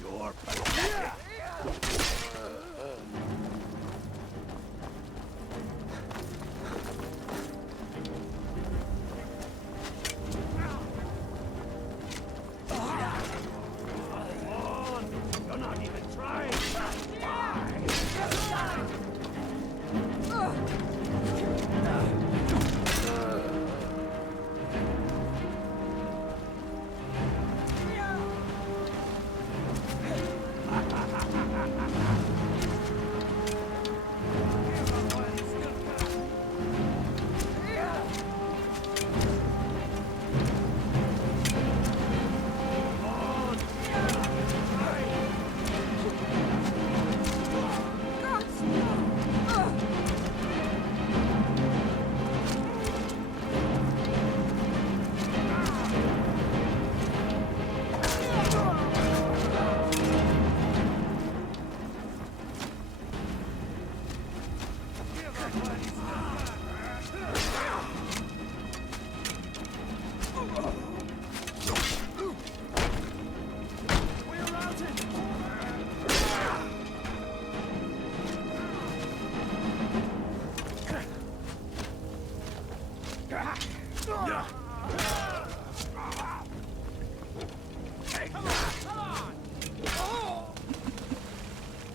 You're pathetic. You're not even trying.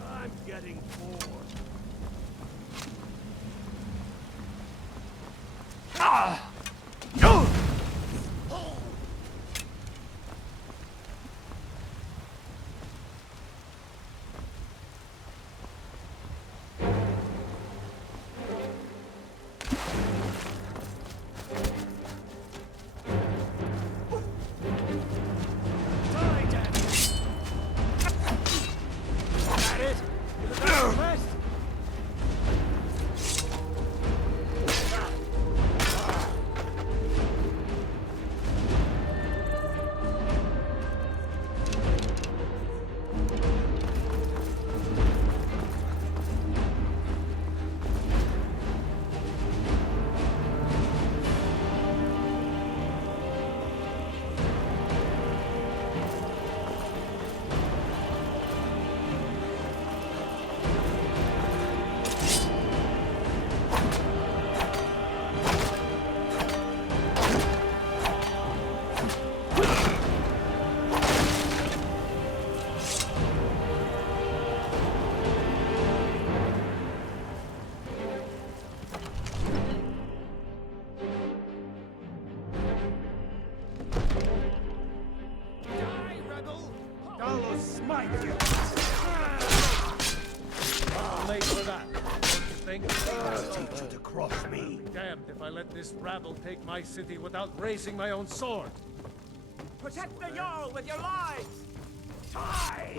I'm getting bored. Late for that, don't you think? Teach you to cross me. Damned if I let this rabble take my city without raising my own sword. Protect the Jarl with your lives! Die!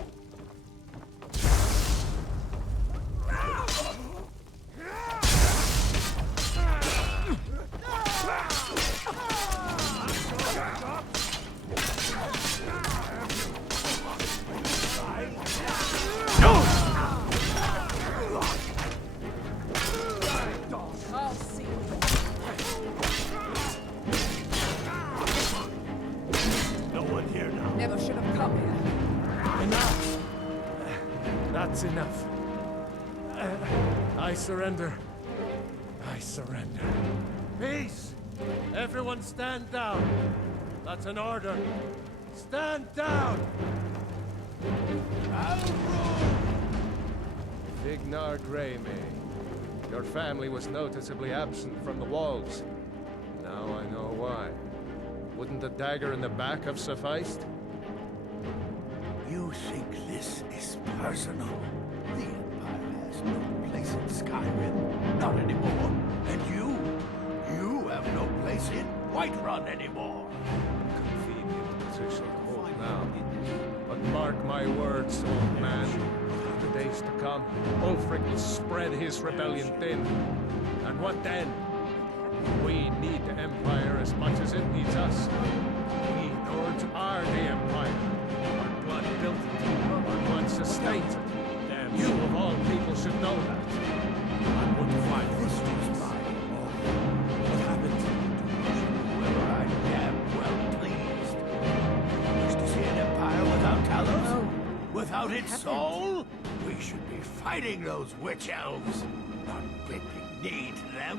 It's enough. I surrender. I surrender. Peace! Everyone stand down. That's an order. Stand down! Vignar Greymane. Your family was noticeably absent from the walls. Now I know why. Wouldn't the dagger in the back have sufficed? You think this is personal? The Empire has no place in Skyrim. Not anymore. And you have no place in Whiterun anymore. Convenient position to hold now. But mark my words, old man. In the days to come, Ulfric will spread his rebellion thin. And what then? We need the Empire as much as it needs us. We Nords are the Empire. Our blood built it. Our blood sustained it. Damn, you of all people should know that. I'm going to find this was my home. What happened to whoever I am well pleased. Wish to see an empire without Talos? Without its soul? We should be fighting those witch elves, not bending knee to them.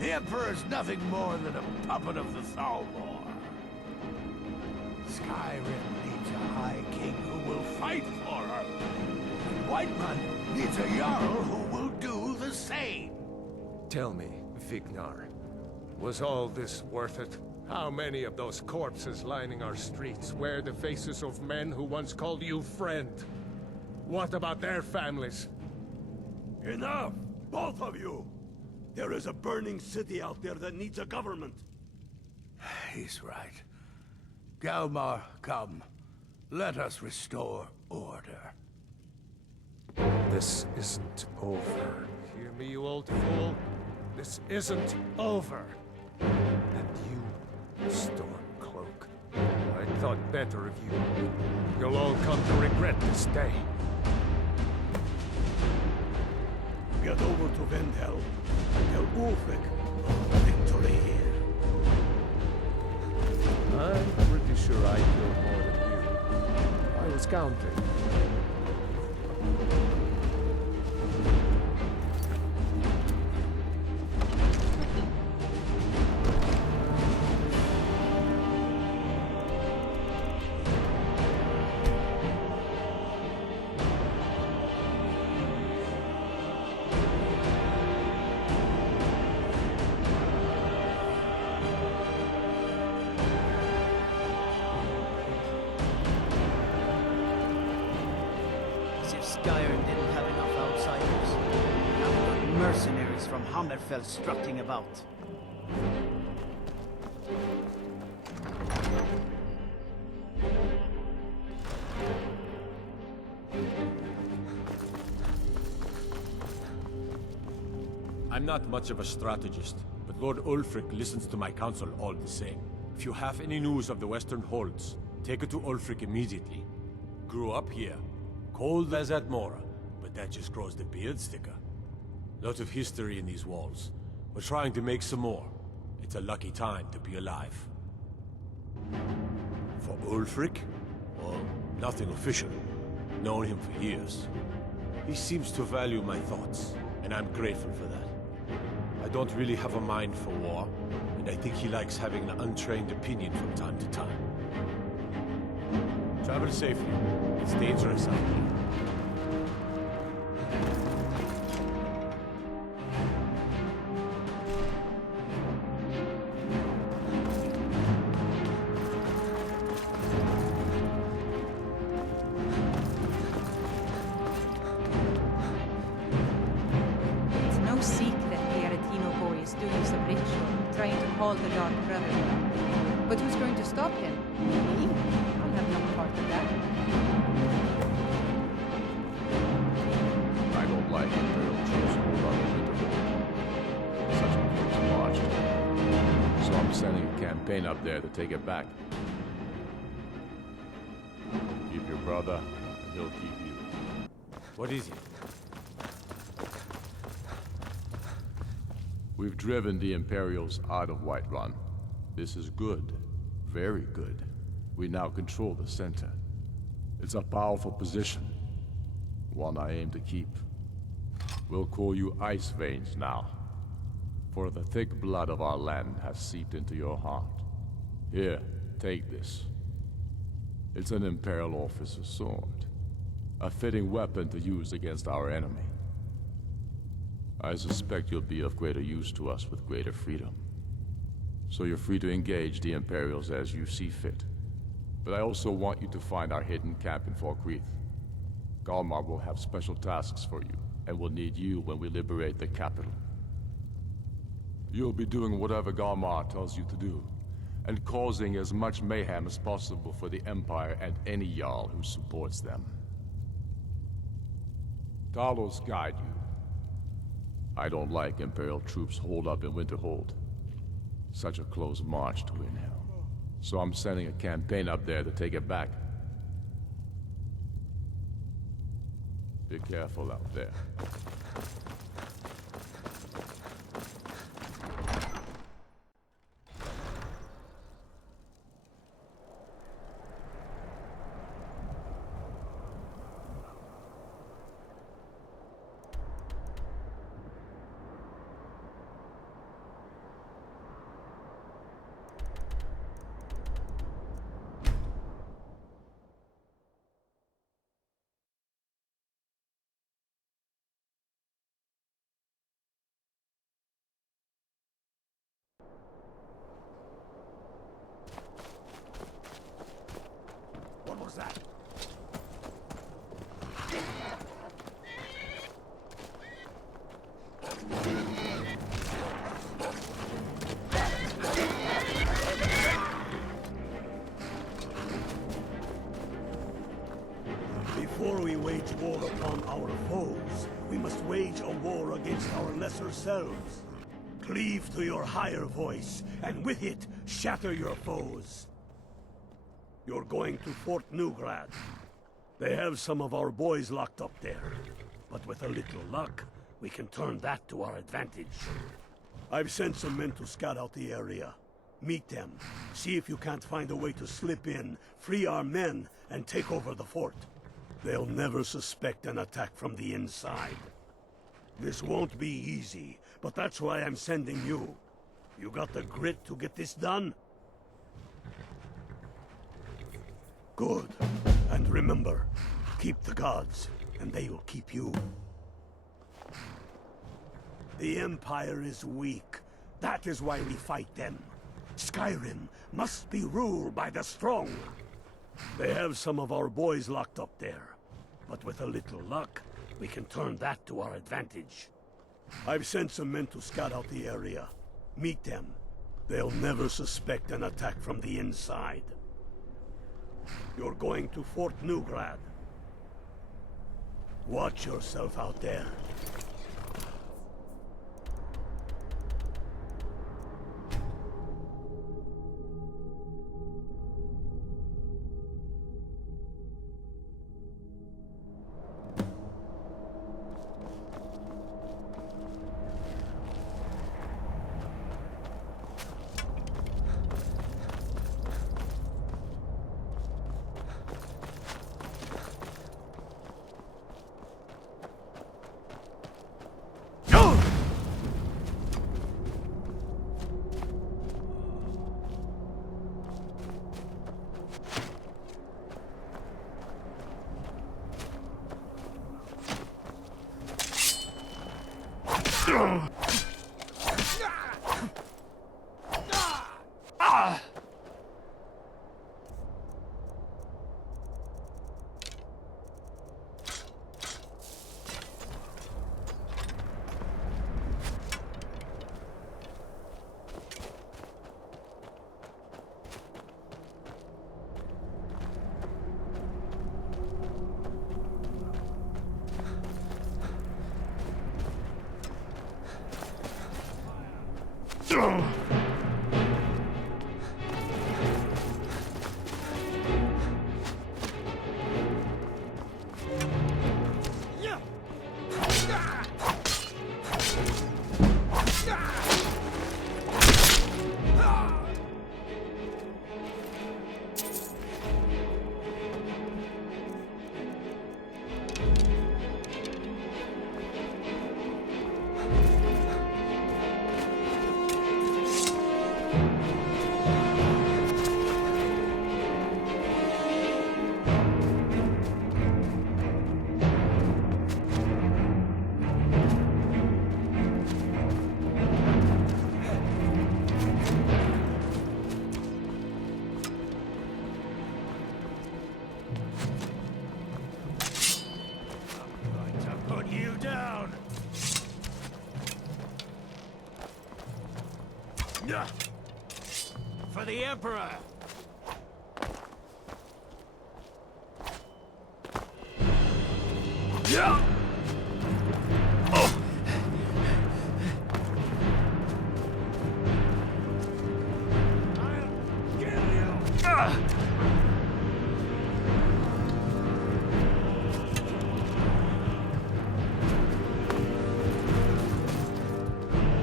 The Emperor's nothing more than a puppet of the Thalmor. Skyrim needs a High King who will fight for her. And Whiterun needs a Jarl who will do the same. Tell me, Vignar, was all this worth it? How many of those corpses lining our streets wear the faces of men who once called you friend? What about their families? Enough! Both of you! There is a burning city out there that needs a government. He's right. Galmar, come. Let us restore order. This isn't over. Hear me, you old fool? This isn't over. And you, Stormcloak, I thought better of you. You'll all come to regret this day. Get over to Vendel. Tell Ulfric of victory here. I'm pretty sure I killed more than you. I was counting. Skyrim didn't have enough outsiders. Now we've got mercenaries from Hammerfell strutting about. I'm not much of a strategist, but Lord Ulfric listens to my counsel all the same. If you have any news of the Western Holds, take it to Ulfric immediately. Grew up here. Cold as at Mora, but that just grows the beards thicker. Lot of history in these walls. We're trying to make some more. It's a lucky time to be alive. For Ulfric? Well, nothing official. Known him for years. He seems to value my thoughts, and I'm grateful for that. I don't really have a mind for war, and I think he likes having an untrained opinion from time to time. Travel safely. It's dangerous out there. It's no secret the Aretino boy is doing some ritual, trying to call the Dark Brotherhood. But who's going to stop him? Me? I'll have no part of that. I don't like Imperial troops moved on the Winterhold. Such a close march. So I'm sending a campaign up there to take it back. Keep your brother, and he'll keep you. What is it? We've driven the Imperials out of Whiterun. This is good. Very good. We now control the center. It's a powerful position. one I aim to keep. We'll call you Ice Veins now, for the thick blood of our land has seeped into your heart. Here, take this. It's an Imperial officer's sword, a fitting weapon to use against our enemy. I suspect you'll be of greater use to us with greater freedom. So you're free to engage the Imperials as you see fit. But I also want you to find our hidden camp in Falkreath. Galmar will have special tasks for you, and will need you when we liberate the capital. You'll be doing whatever Galmar tells you to do, and causing as much mayhem as possible for the Empire and any Jarl who supports them. Talos guide you. I don't like Imperial troops holed up in Winterhold. Such a close march to Winhell. So I'm sending a campaign up there to take it back. Be careful out there. What was that? Before we wage war upon our foes, we must wage a war against our lesser selves. Cleave to your higher voice, and with it, shatter your foes. You're going to Fort Newgrad. They have some of our boys locked up there. But with a little luck, we can turn that to our advantage. I've sent some men to scout out the area. Meet them. See if you can't find a way to slip in, free our men, and take over the fort. They'll never suspect an attack from the inside. This won't be easy, but that's why I'm sending you. You got the grit to get this done? Good. And remember, keep the gods, and they will keep you. The Empire is weak. That is why we fight them. Skyrim must be ruled by the strong. They have some of our boys locked up there. But with a little luck, we can turn that to our advantage. I've sent some men to scout out the area. Meet them. They'll never suspect an attack from the inside. You're going to Fort Newgrad. Watch yourself out there. Put you down! For the Emperor! Yeah! I'll kill you!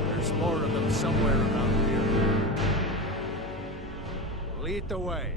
There's more of them somewhere around here. Lead the way.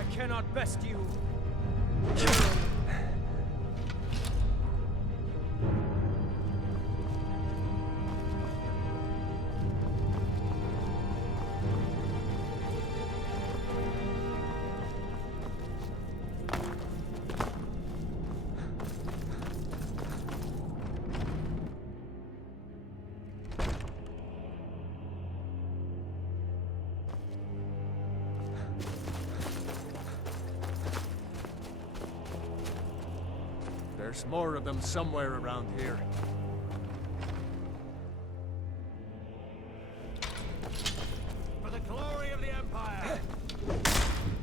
I cannot best you. There's more of them somewhere around here. For the glory of the Empire!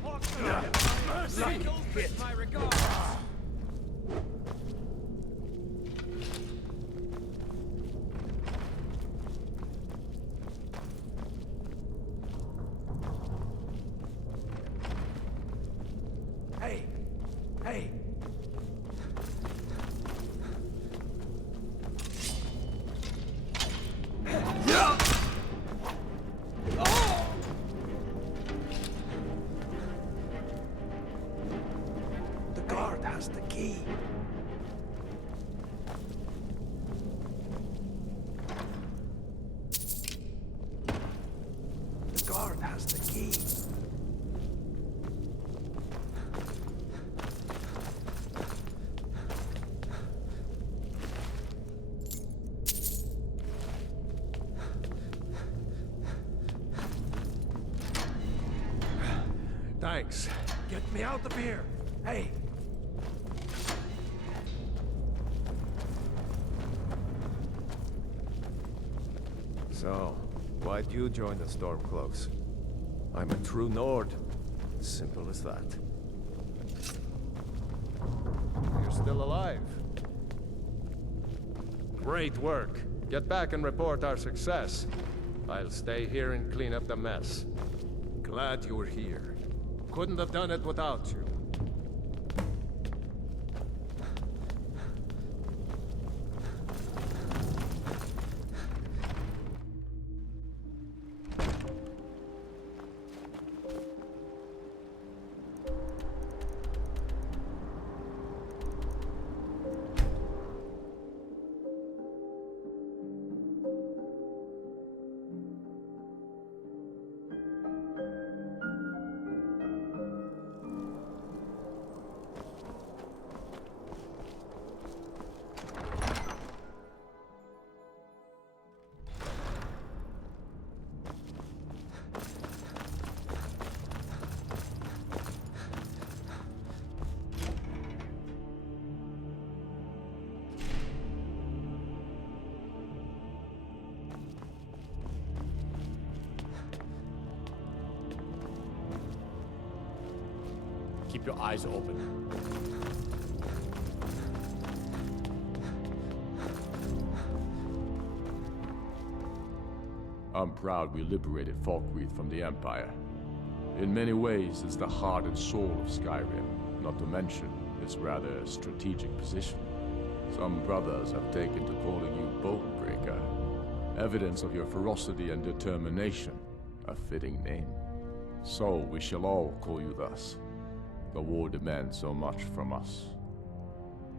Lucky hit. My regards! Hey! Hey! The guard has the key. The guard has the key. Thanks. Get me out of here! Hey! So, why'd you join the Stormcloaks? I'm a true Nord. Simple as that. You're still alive. Great work. Get back and report our success. I'll stay here and clean up the mess. Glad you were here. Couldn't have done it without you. Keep your eyes open. I'm proud we liberated Falkreath from the Empire. In many ways, it's the heart and soul of Skyrim, not to mention its rather strategic position. Some brothers have taken to calling you Bonebreaker. Evidence of your ferocity and determination. A fitting name. So we shall all call you thus. The war demands so much from us.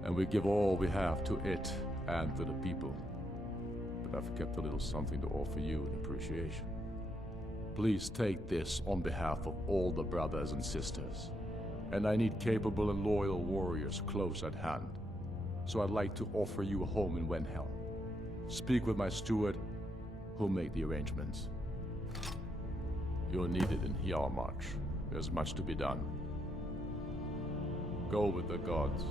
And we give all we have to it and to the people. But I've kept a little something to offer you in appreciation. Please take this on behalf of all the brothers and sisters. And I need capable and loyal warriors close at hand. So I'd like to offer you a home in Wenhelm. Speak with my steward, who'll make the arrangements. You're needed in Hjalmarch. There's much to be done. Go with the gods.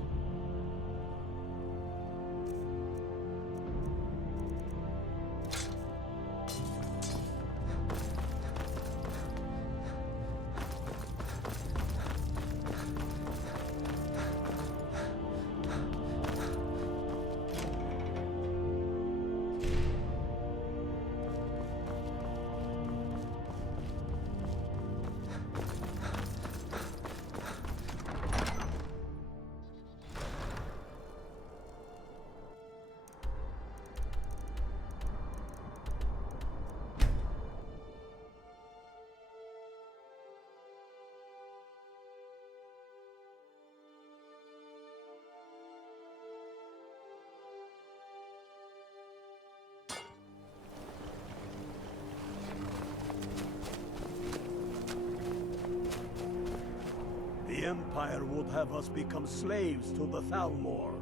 The Empire would have us become slaves to the Thalmor.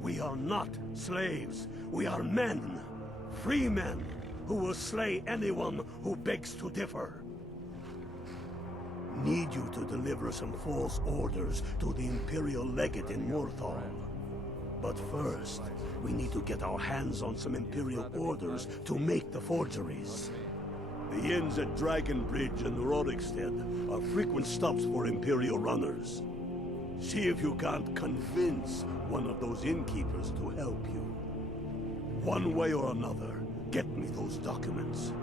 We are not slaves. We are men. Free men who will slay anyone who begs to differ. Need you to deliver some false orders to the Imperial Legate in Morthal. But first, we need to get our hands on some Imperial orders to make the forgeries. The inns at Dragonbridge and Rorikstead are frequent stops for Imperial runners. See if you can't convince one of those innkeepers to help you. One way or another, get me those documents.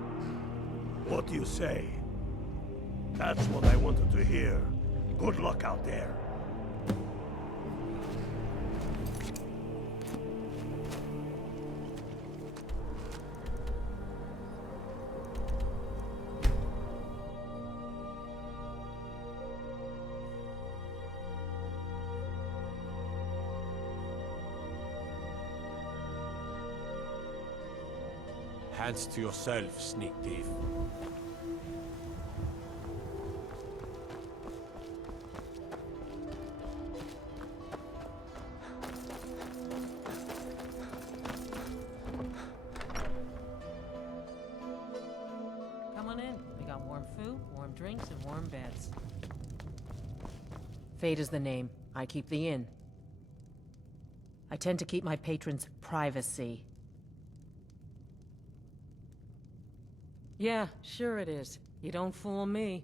What do you say? That's what I wanted to hear. Good luck out there. Hands to yourself, sneak thief. Come on in. We got warm food, warm drinks, and warm beds. Fate is the name. I keep the inn. I tend to keep my patrons' privacy. Yeah, sure it is. You don't fool me.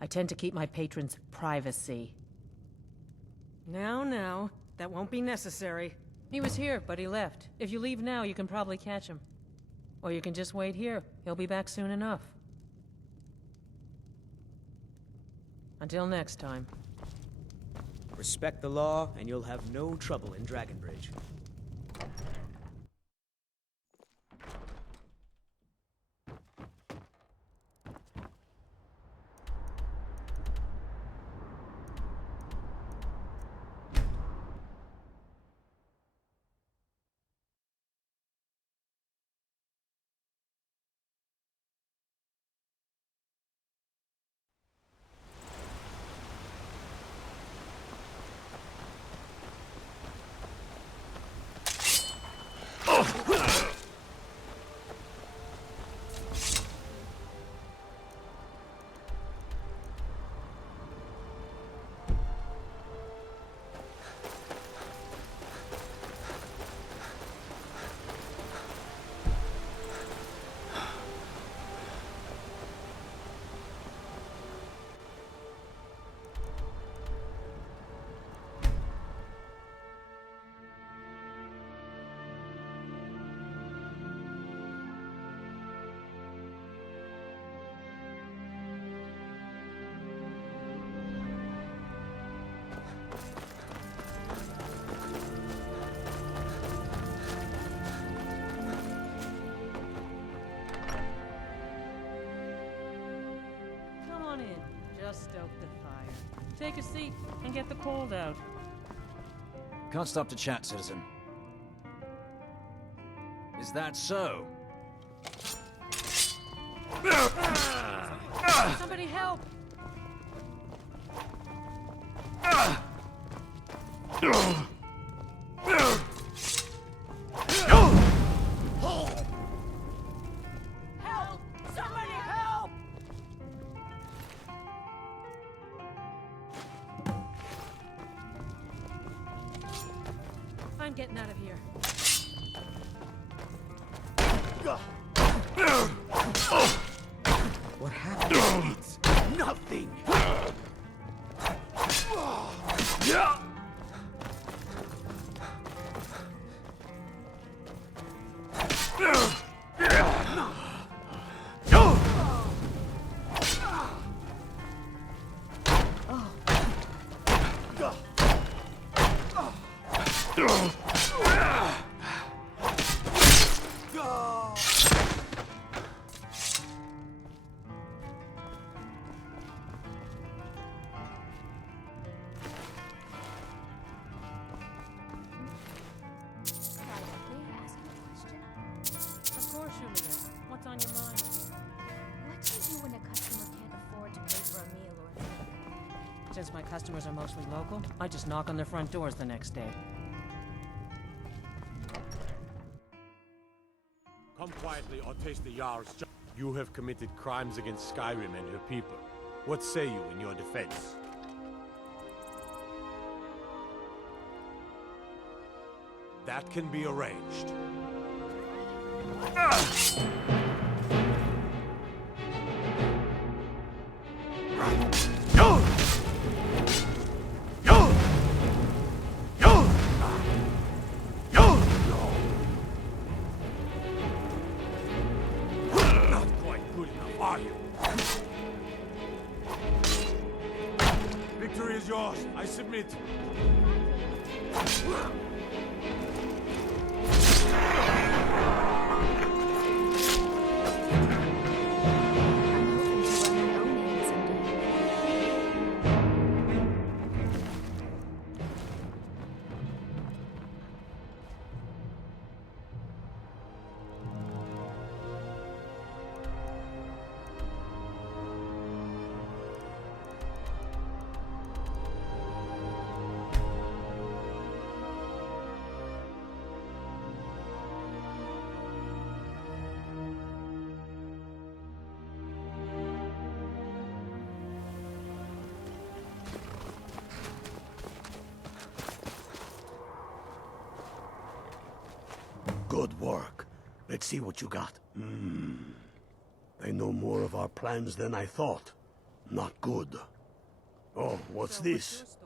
I tend to keep my patrons' privacy. Now, that won't be necessary. He was here, but he left. If you leave now, you can probably catch him. Or you can just wait here. He'll be back soon enough. Until next time. Respect the law, and you'll have no trouble in Dragonbridge. stoke the fire. Take a seat and get the cold out. Can't stop to chat, citizen. Is that so? Somebody help! Help! Somebody help! I'm getting out of here. What happened? It's nothing! Of course, Julia. What's on your mind? What do you do when a customer can't afford to pay for a meal or a drink? Since my customers are mostly local, I just knock on their front doors the next day. Come quietly or taste the Jarl's ju- You have committed crimes against Skyrim and her people. What say you in your defense? That can be arranged. Not quite good enough, are you? Victory is yours. I submit. Good work. Let's see what you got. They know more of our plans than I thought. Not good. Oh, what's this?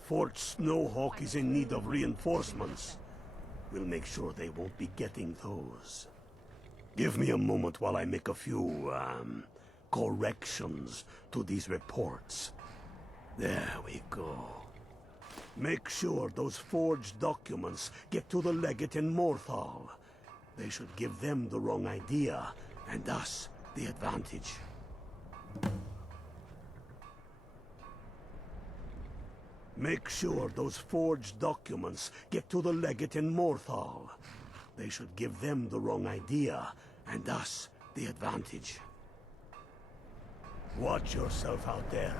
Fort Snowhawk is in need of reinforcements. We'll make sure they won't be getting those. Give me a moment while I make a few, corrections to these reports. There we go. Make sure those forged documents get to the legate in Morthal. They should give them the wrong idea, and us the advantage. Make sure those forged documents get to the legate in Morthal. They should give them the wrong idea, and us the advantage. Watch yourself out there.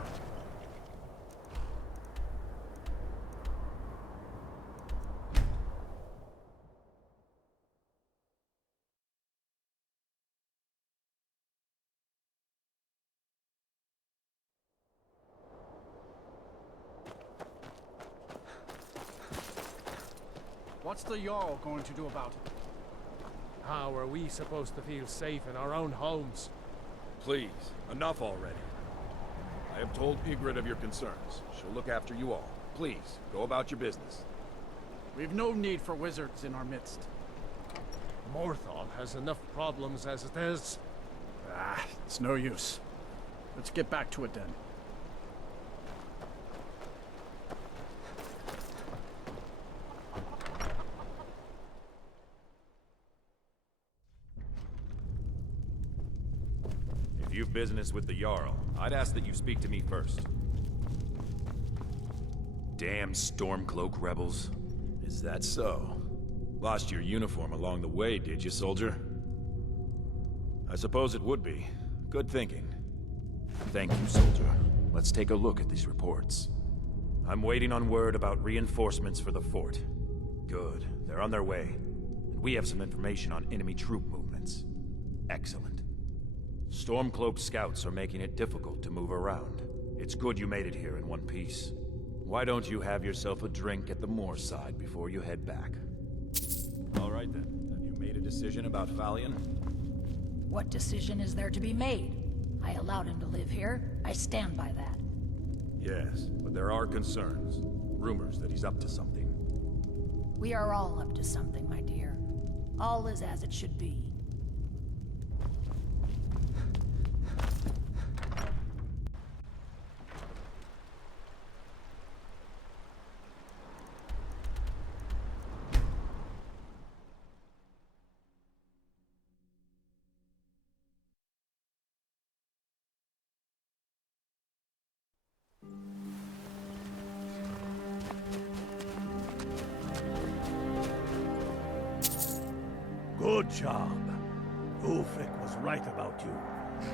What's the Jarl going to do about it? How are we supposed to feel safe in our own homes? Please, enough already. I have told Ygritte of your concerns. She'll look after you all. Please, go about your business. We've no need for wizards in our midst. Morthal has enough problems as it is. It's no use. Let's get back to it then. If you've business with the Jarl, I'd ask that you speak to me first. Damn Stormcloak rebels. Is that so? Lost your uniform along the way, did you, soldier? I suppose it would be. Good thinking. Thank you, soldier. Let's take a look at these reports. I'm waiting on word about reinforcements for the fort. Good. They're on their way. And we have some information on enemy troop movements. Excellent. Stormcloak scouts are making it difficult to move around. It's good you made it here in one piece. Why don't you have yourself a drink at the moorside before you head back? All right then. Have you made a decision about Falion? What decision is there to be made? I allowed him to live here. I stand by that. Yes, but there are concerns. Rumors that he's up to something. We are all up to something, my dear. All is as it should be. Good job. Ulfric was right about you.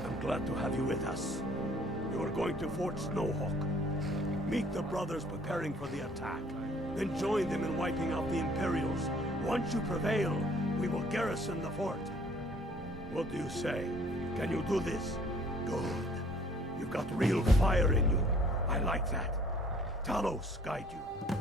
I'm glad to have you with us. You are going to Fort Snowhawk. Meet the brothers preparing for the attack. Then join them in wiping out the Imperials. Once you prevail, we will garrison the fort. What do you say? Can you do this? Good. You've got real fire in you. I like that. Talos guide you.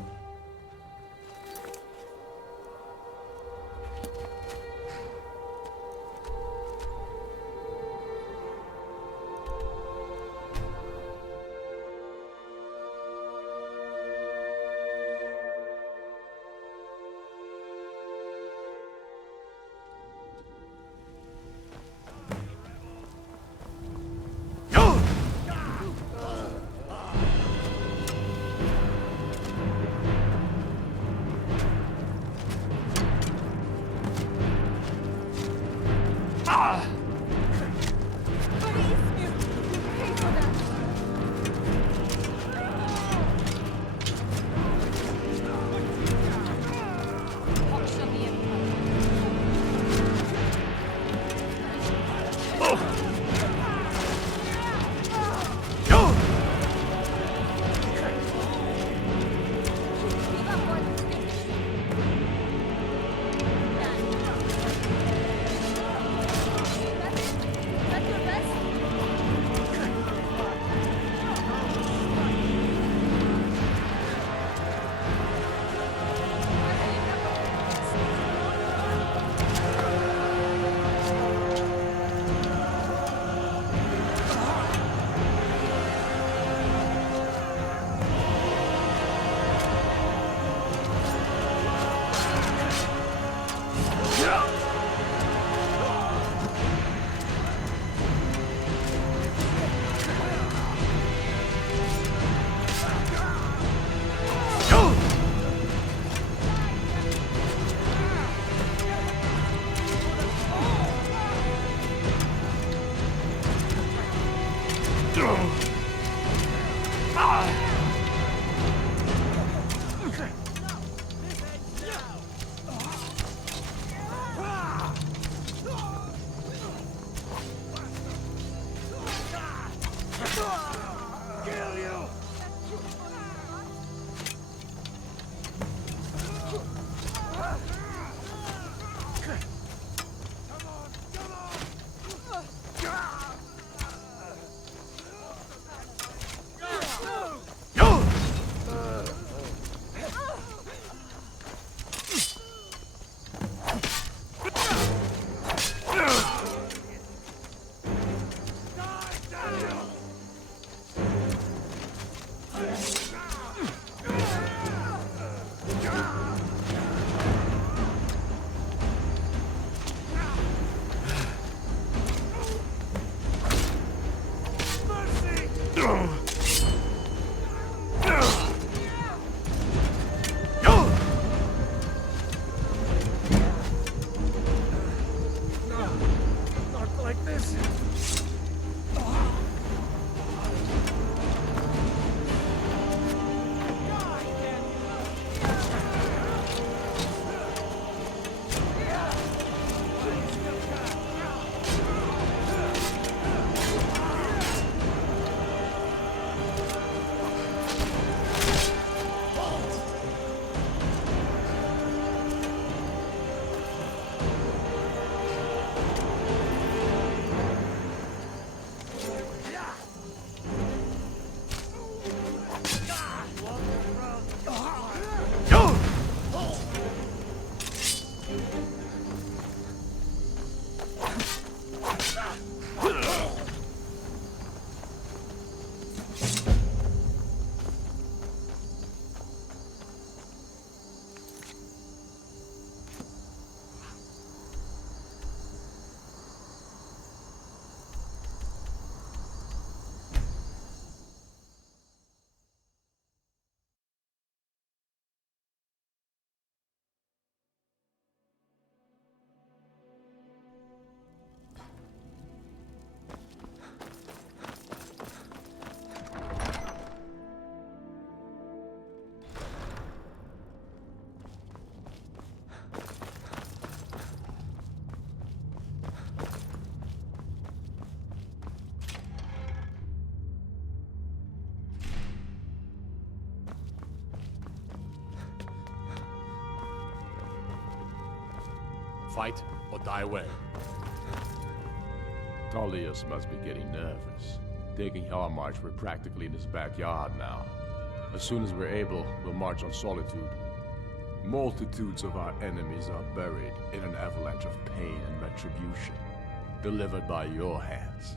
Fight or die away. Tullius must be getting nervous. Taking Helmarch, we're practically in his backyard now. As soon as we're able, we'll march on Solitude. Multitudes of our enemies are buried in an avalanche of pain and retribution, delivered by your hands.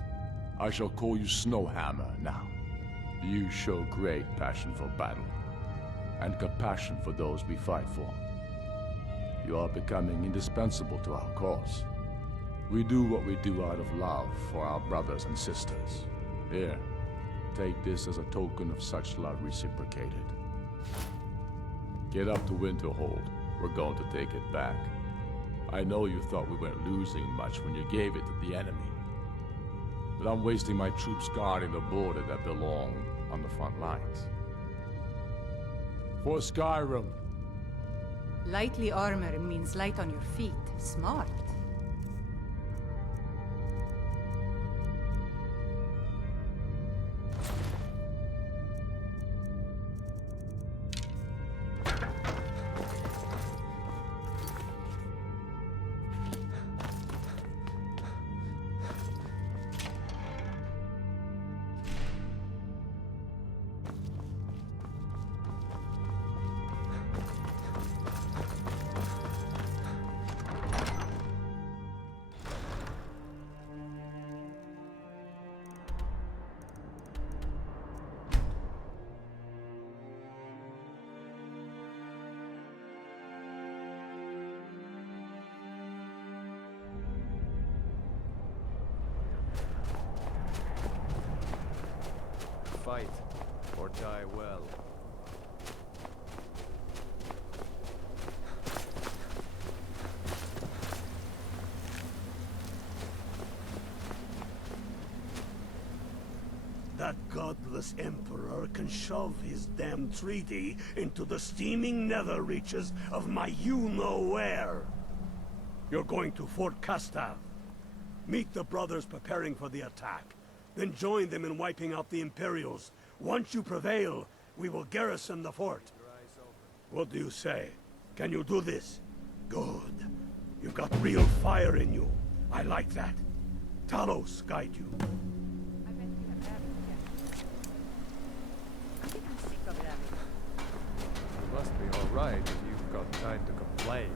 I shall call you Snowhammer now. You show great passion for battle, and compassion for those we fight for. You are becoming indispensable to our cause. We do what we do out of love for our brothers and sisters. Here, take this as a token of such love reciprocated. Get up to Winterhold. We're going to take it back. I know you thought we weren't losing much when you gave it to the enemy. But I'm wasting my troops guarding the border that belong on the front lines. For Skyrim. Lightly armor means light on your feet. Smart. Fight or die well. That godless emperor can shove his damn treaty into the steaming nether reaches of my you-know-where. You're going to Fort Castav. Meet the brothers preparing for the attack. Then join them in wiping out the Imperials. Once you prevail, we will garrison the fort. What do you say? Can you do this? Good. You've got real fire in you. I like that. Talos guide you. You must be all right if you've got time to complain.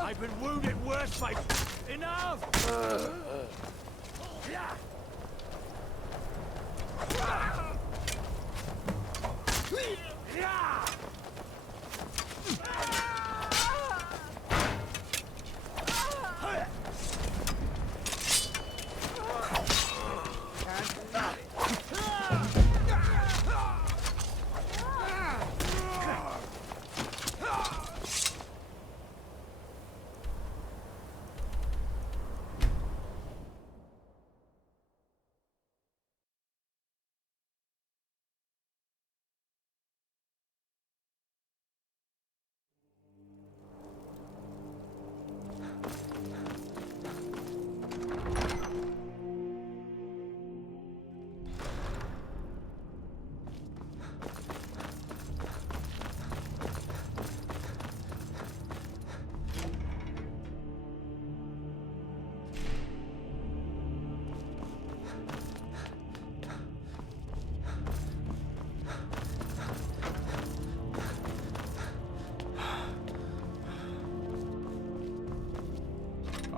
I've been wounded worse, mate. Enough!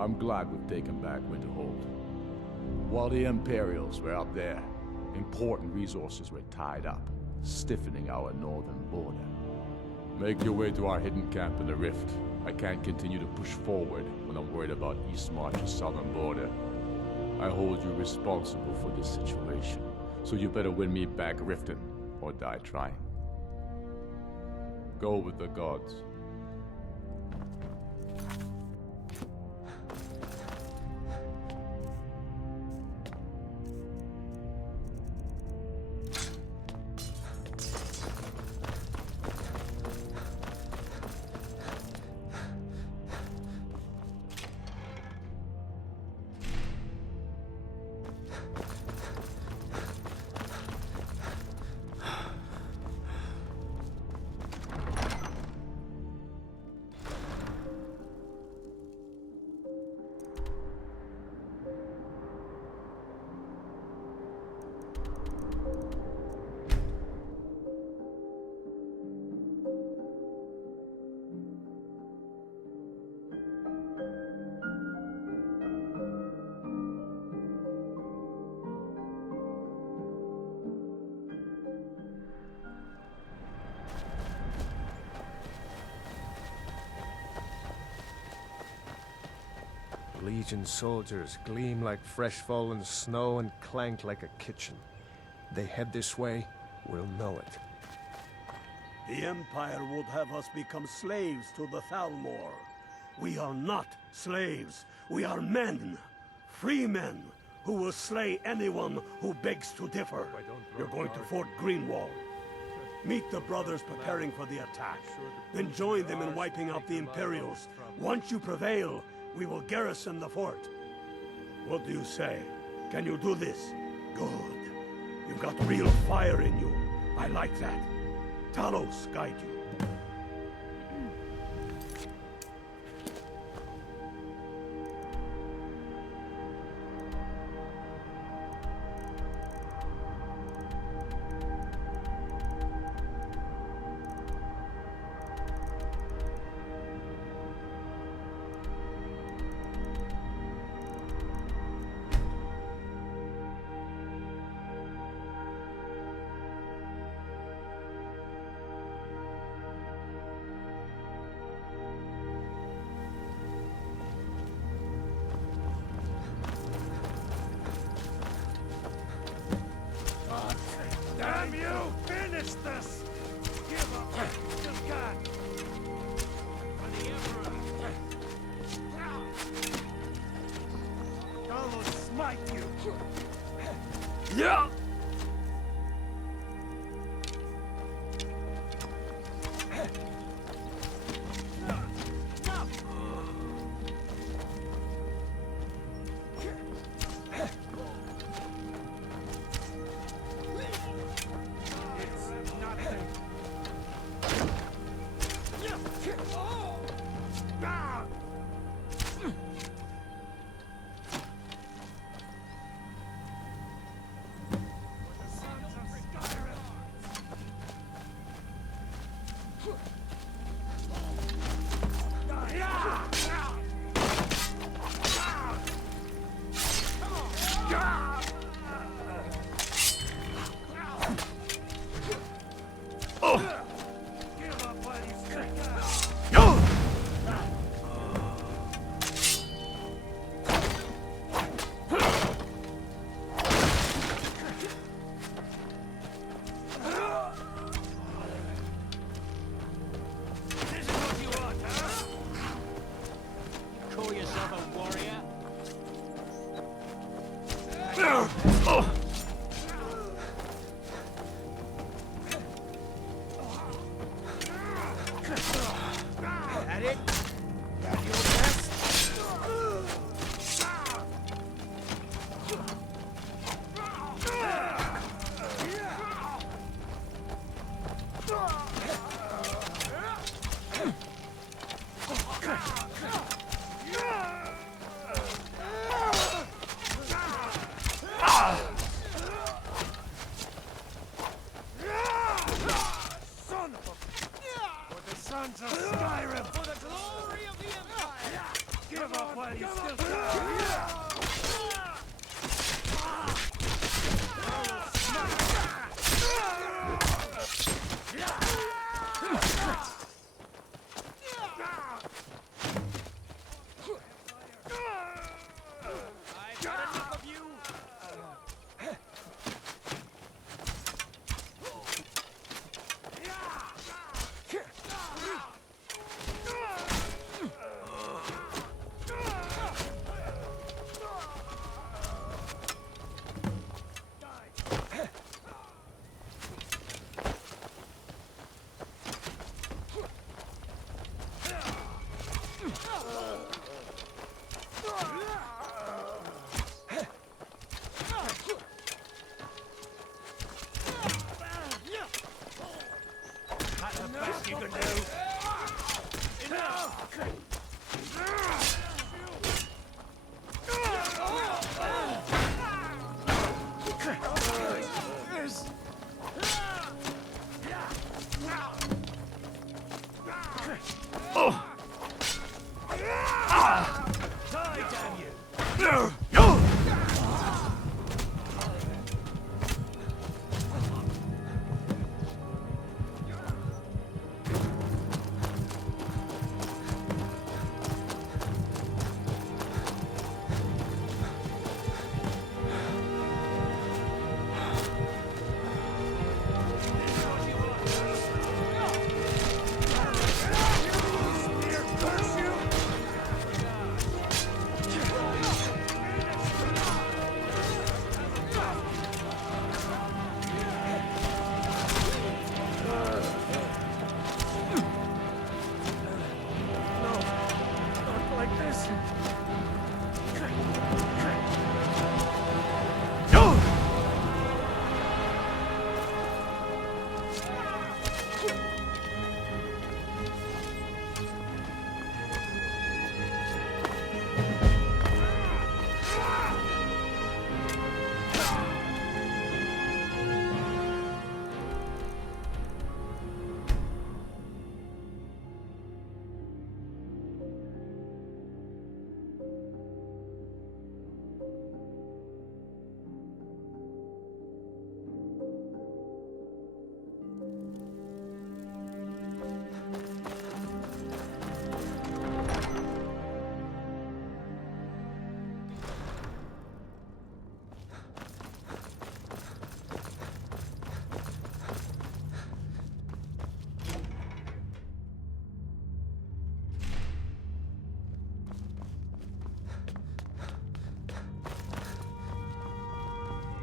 I'm glad we've taken back Winterhold. While the Imperials were up there, important resources were tied up, stiffening our northern border. Make your way to our hidden camp in the Rift. I can't continue to push forward when I'm worried about Eastmarch's southern border. I hold you responsible for this situation, so you better win me back Riften, or die trying. Go with the gods. Legion soldiers gleam like fresh fallen snow and clank like a kitchen. They head this way, we'll know it. The Empire would have us become slaves to the Thalmor. We are not slaves. We are men. Free men who will slay anyone who begs to differ. You're going to Fort Greenwall. Meet the brothers preparing for the attack. Then join them in wiping out the Imperials. Once you prevail, we will garrison the fort. What do you say? Can you do this? Good. You've got real fire in you. I like that. Talos guide you. Damn you! Finish this! Give up! Just God! For the Emperor! God will smite you! Yeah! Sons of Skyrim! For the glory of the Empire! Give up while you still can! I've got enough of you! You can do. Enough! Die, damn you!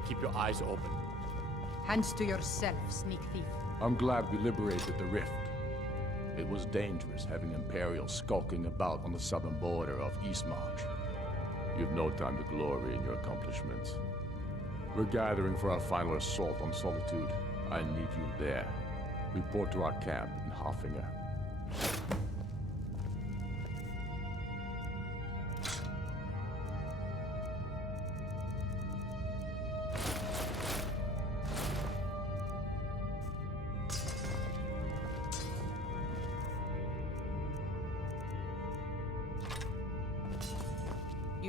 Keep your eyes open. Hands to yourself, sneak thief. I'm glad we liberated the Rift. It was dangerous having Imperials skulking about on the southern border of Eastmarch. You've no time to glory in your accomplishments. We're gathering for our final assault on Solitude. I need you there. Report to our camp in Hoffinger.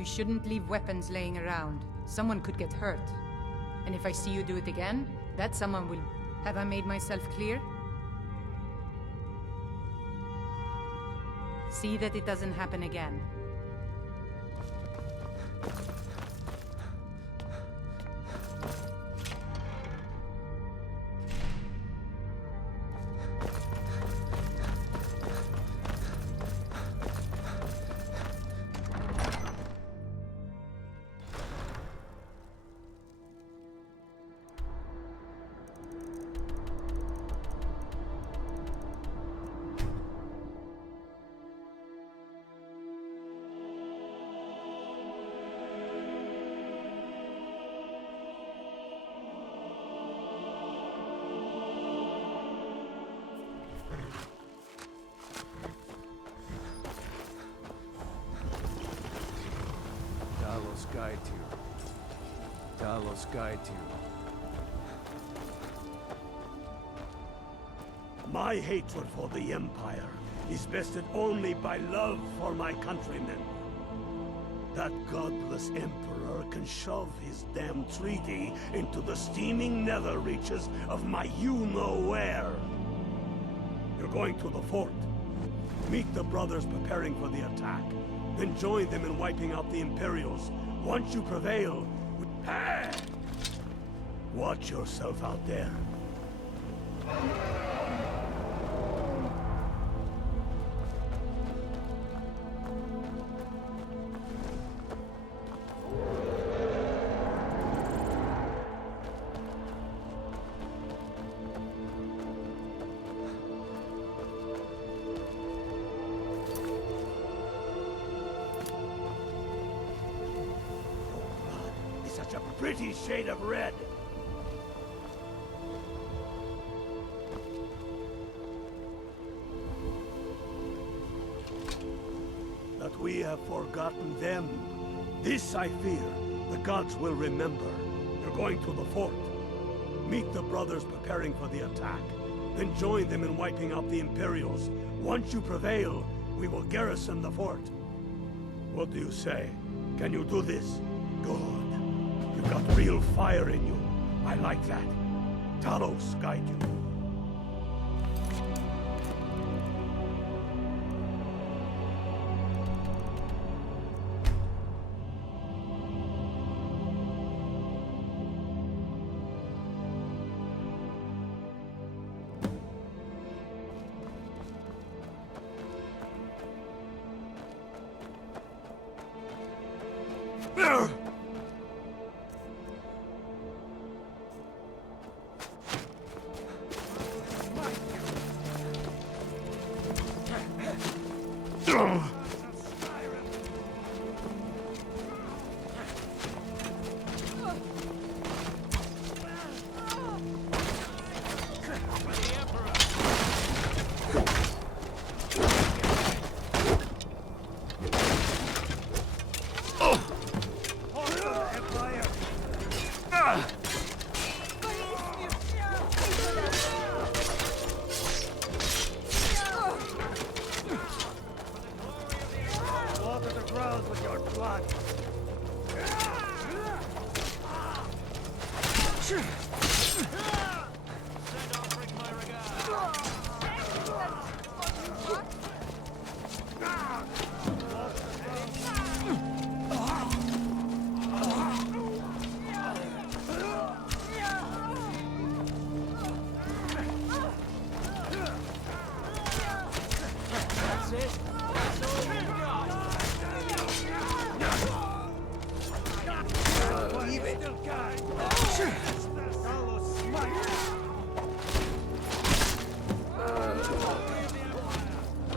You shouldn't leave weapons laying around. Someone could get hurt. And if I see you do it again, that someone will... Have I made myself clear? See that it doesn't happen again. Talos guide you. Talos guide you. My hatred for the Empire is vested only by love for my countrymen. That godless Emperor can shove his damn treaty into the steaming nether reaches of my you-know-where. You're going to the fort. Meet the brothers preparing for the attack. Then join them in wiping out the Imperials. Once you prevail... Ah! Watch yourself out there. Such a pretty shade of red. That we have forgotten them. This, I fear, the gods will remember. You're going to the fort. Meet the brothers preparing for the attack. Then join them in wiping out the Imperials. Once you prevail, we will garrison the fort. What do you say? Can you do this? Good. You've got real fire in you. I like that. Talos guide you.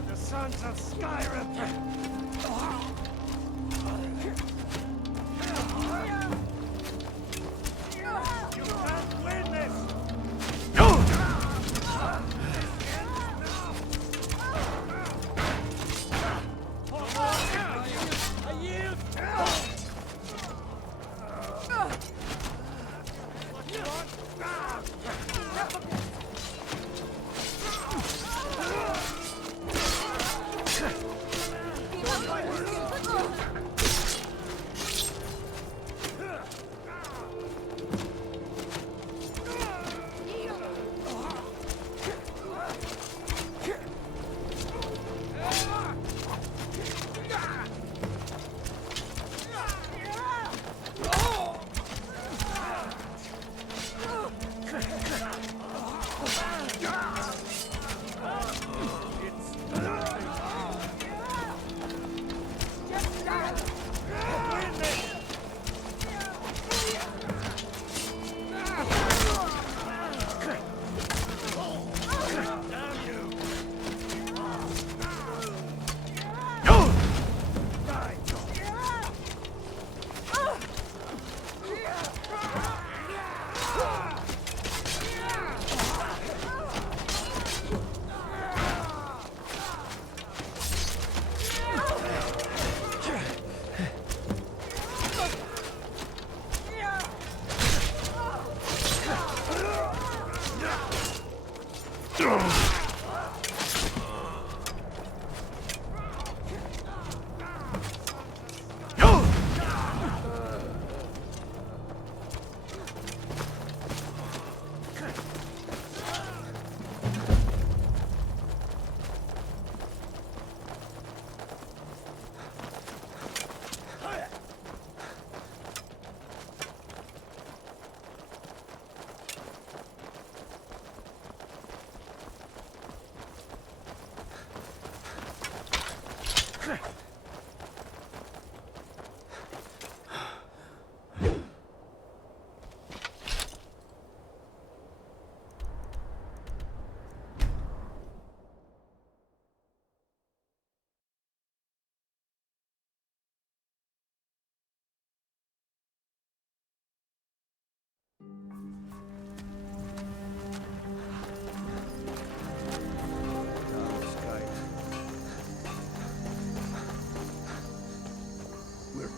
The sons of Skyrim! You can't win this!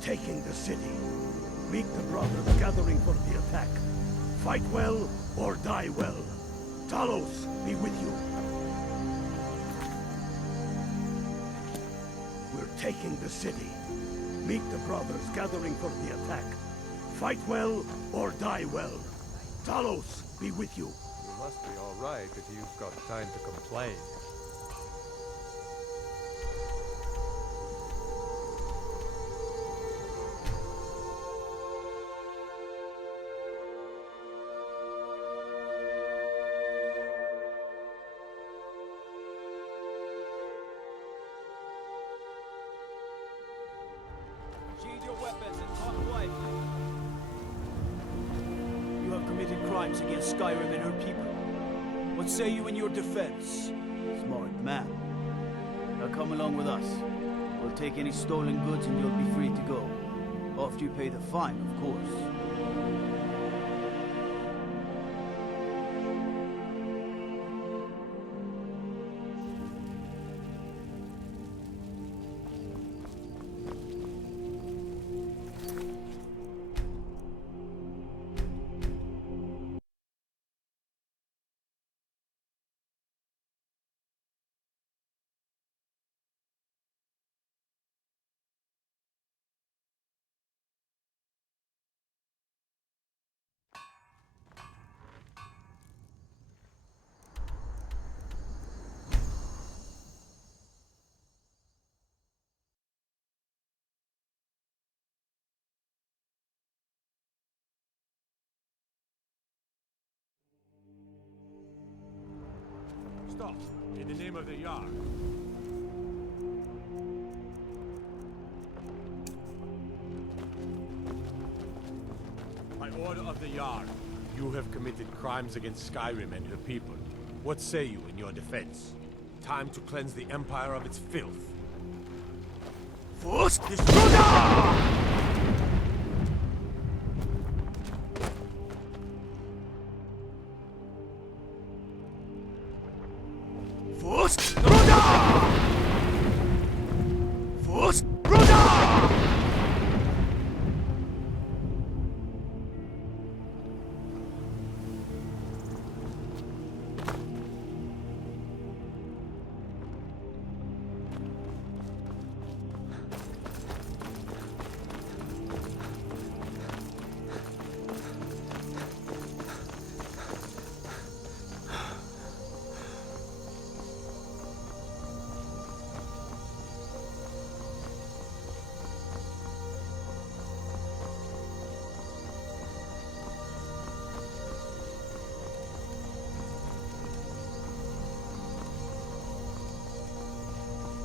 taking the city. Meet the brothers gathering for the attack. Fight well or die well. Talos be with you. We're taking the city. Meet the brothers gathering for the attack. Fight well or die well. Talos be with you. You must be all right if you've got time to complain. Sheathe your weapons and talk quietly. You have committed crimes against Skyrim and her people. What say you in your defense? Smart man. Now come along with us. We'll take any stolen goods and you'll be free to go. After you pay the fine, of course. Stop! In the name of the Jarl. By order of the Jarl, you have committed crimes against Skyrim and her people. What say you in your defense? Time to cleanse the Empire of its filth. Force Destroyer! Force Roda! Force Roda!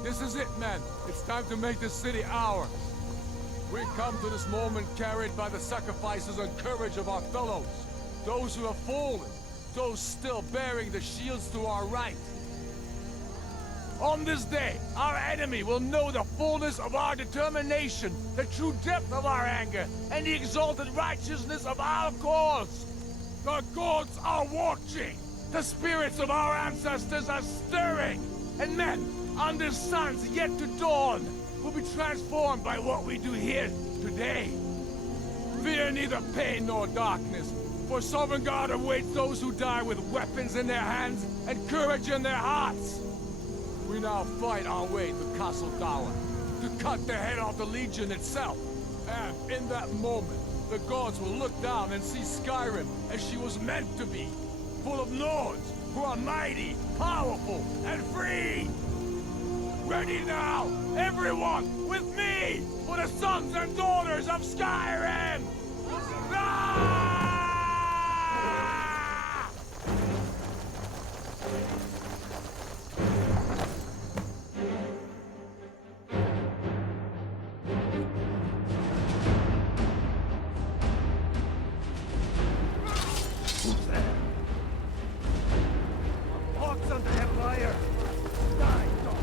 This is it, men. It's time to make this city ours. We come to this moment carried by the sacrifices and courage of our fellows. Those who have fallen. Those still bearing the shields to our right. On this day, our enemy will know the fullness of our determination, the true depth of our anger, and the exalted righteousness of our cause. The gods are watching. The spirits of our ancestors are stirring. And men, under suns yet to dawn, will be transformed by what we do here today. Fear neither pain nor darkness, for Sovereign God awaits those who die with weapons in their hands and courage in their hearts. We now fight our way to Castle Tower, to cut the head off the Legion itself. And in that moment, the gods will look down and see Skyrim as she was meant to be, full of lords who are mighty, powerful, and free. Ready now, everyone, with me, for the sons and daughters of Skyrim! Ah! Who's there? Hawks under their fire! Die, dog!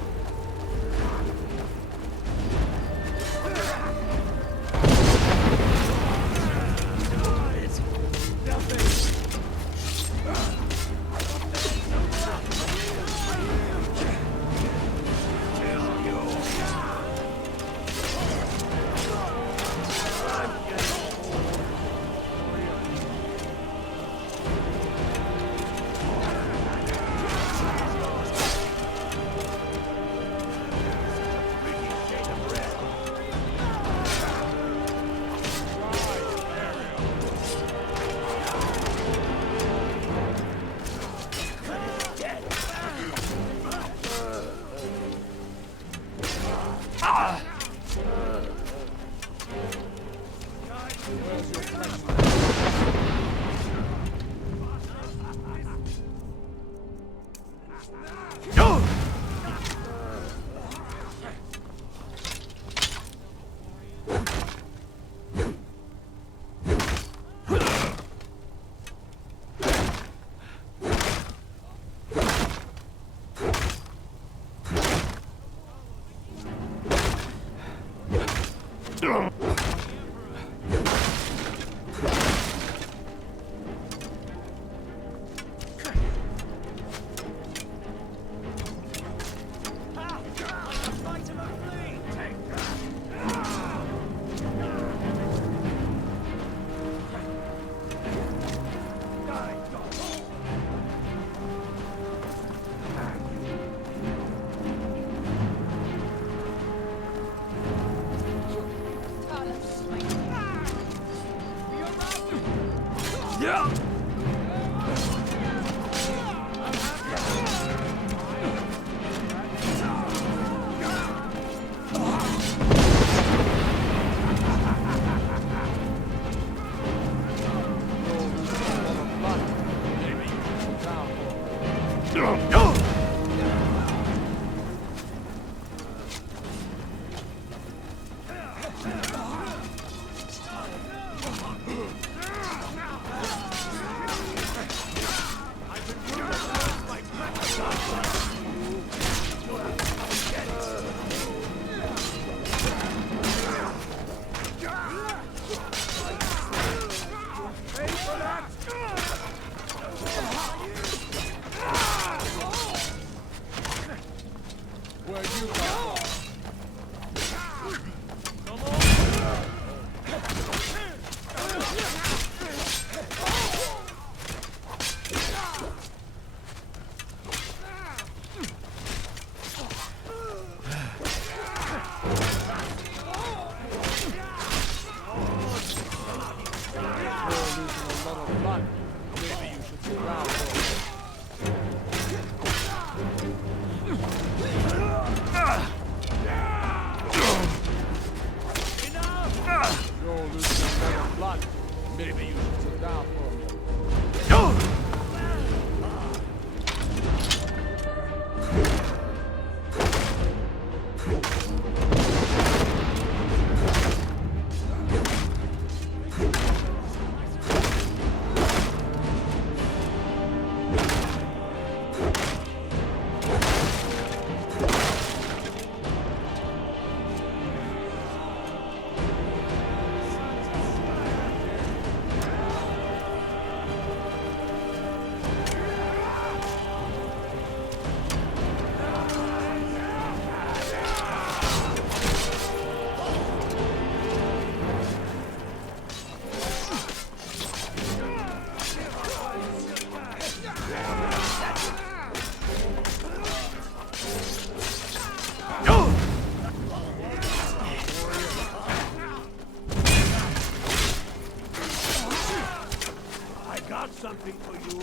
Something for you.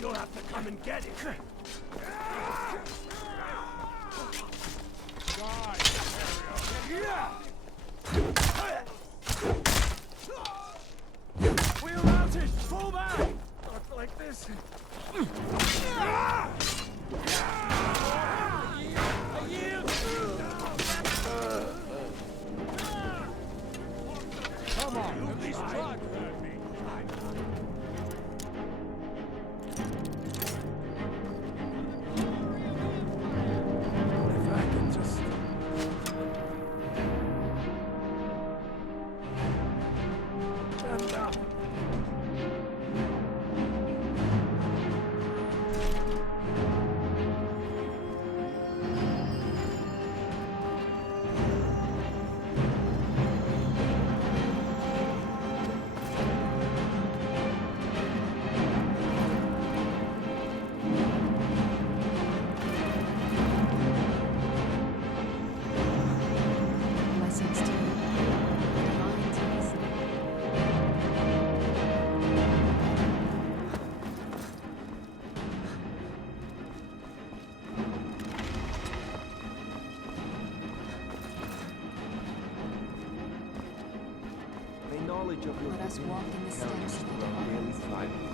You'll have to come and get it. We're mounted! Fall back! Not like this. Come on, at least try. Let us walk in the steps of the daily thriving.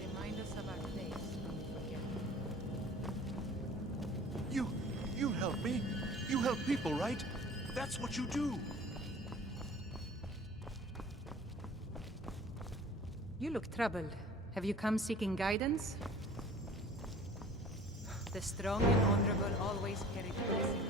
Remind us of our place when we forget. You help me. You help people, right? That's what you do. You look troubled. Have you come seeking guidance? The strong and honorable always perish blessing.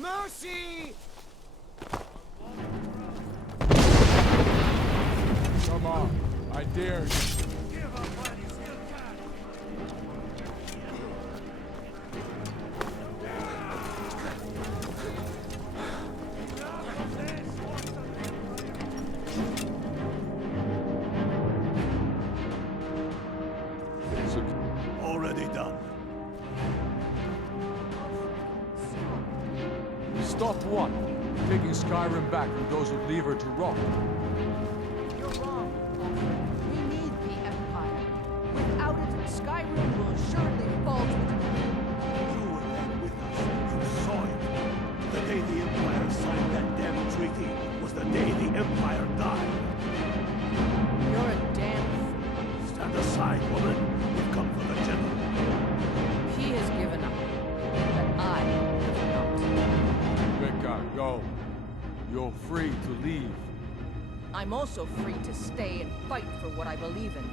Mercy! Come on, I dare you. Already done. Stop what? Taking Skyrim back from those who leave her to rot. You're wrong. We need the Empire. Without it, Skyrim will surely fall to the ground. You were there with us. You saw it. The day the Empire signed that damn treaty was the day the Empire died. You're a damn fool. Stand aside, woman. We've come for the general. He has given up. But I have not. Becca, go. You're free to leave. I'm also free to stay and fight for what I believe in.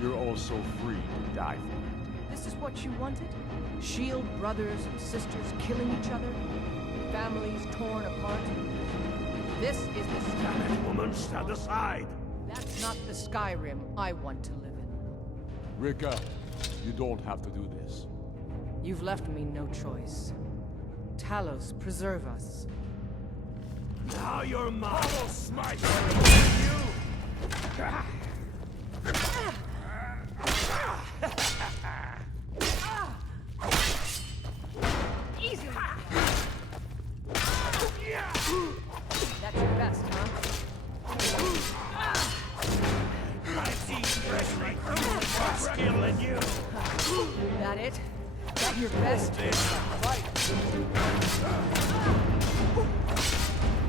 You're also free to die for it. This is what you wanted? Shield brothers and sisters killing each other? Families torn apart? This is the Skyrim. Woman, stand aside! That's not the Skyrim I want to live in. Rika, you don't have to do this. You've left me no choice. Talos, preserve us. Now you're mine! I will smite Easy! That's your best, huh? I've seen fresh recruits more skill than you! That it? That your best? Right!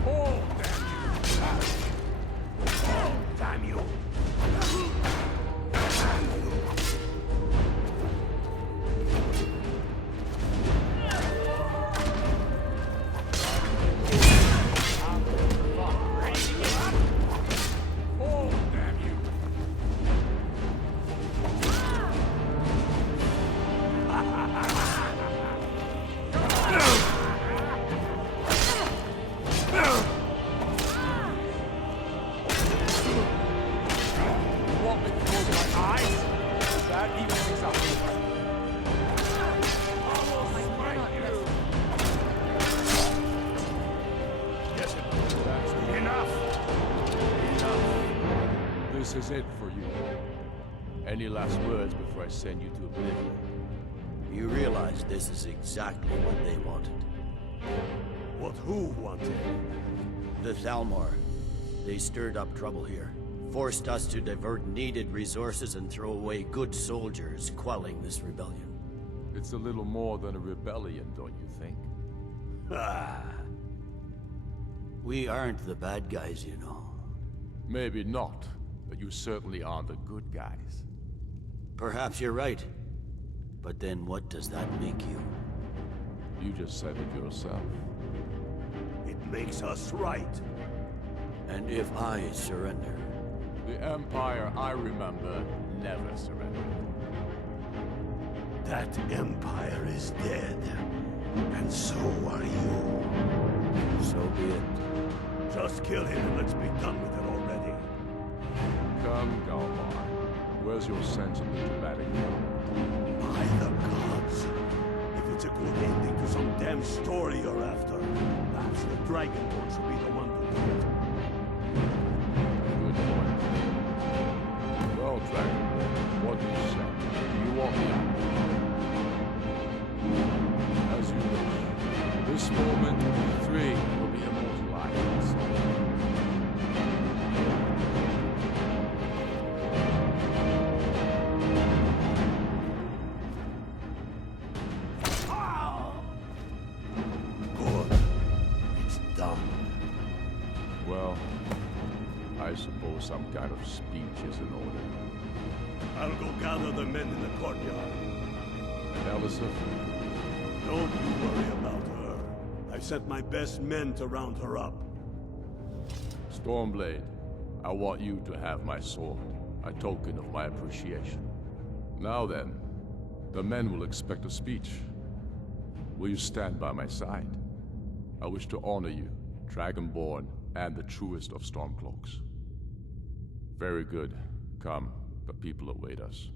Oh, damn you! This is it for you. Any last words before I send you to oblivion? You realize this is exactly what they wanted. What who wanted? The Thalmor. They stirred up trouble here. Forced us to divert needed resources and throw away good soldiers, quelling this rebellion. It's a little more than a rebellion, don't you think? Ah. We aren't the bad guys, you know. Maybe not, but you certainly are the good guys. Perhaps you're right. But then what does that make you? You just said it yourself. It makes us right. And if I surrender? The Empire, I remember, never surrendered. That Empire is dead. And so are you. So be it. Just kill him and let's be done with it already. Come, Galmar. Where's your sense of the dramatic moment? By the gods. If it's a good ending to some damn story you're after, perhaps the Dragonborn should be the one to do it. Good point. Well, Dragonborn, what do you say? You want me out? As you wish. This moment, we three will be immortalized in song. Good. It's done. Well, I suppose some kind of speech is in order. I'll go gather the men in the courtyard. And Elisif? Don't you worry about her. I've sent my best men to round her up. Stormblade, I want you to have my sword, a token of my appreciation. Now then, the men will expect a speech. Will you stand by my side? I wish to honor you, Dragonborn, and the truest of Stormcloaks. Very good. Come, the people await us.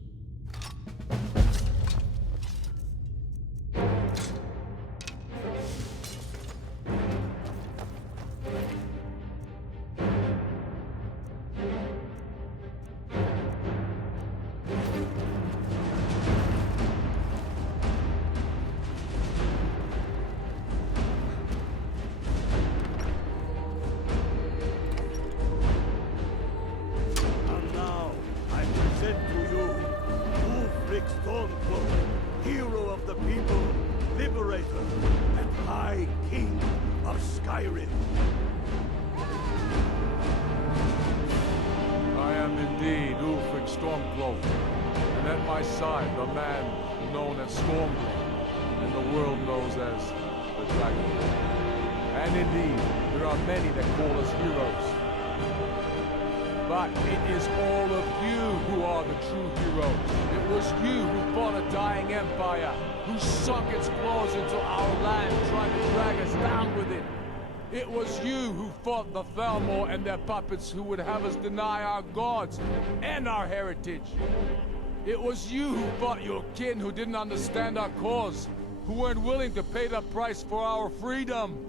And now, I present to you Ulfric Stormcloak, hero of the people, liberator, and High King of Skyrim. I am indeed Ulfric Stormcloak, and at my side the man known as Stormblade, and the world knows as the Dragonborn. And indeed, there are many that call us heroes. But it is all of you who are the true heroes. It was you who fought a dying empire, who sunk its claws into our land, trying to drag us down with it. It was you who fought the Thalmor and their puppets who would have us deny our gods and our heritage. It was you who fought your kin who didn't understand our cause, who weren't willing to pay the price for our freedom.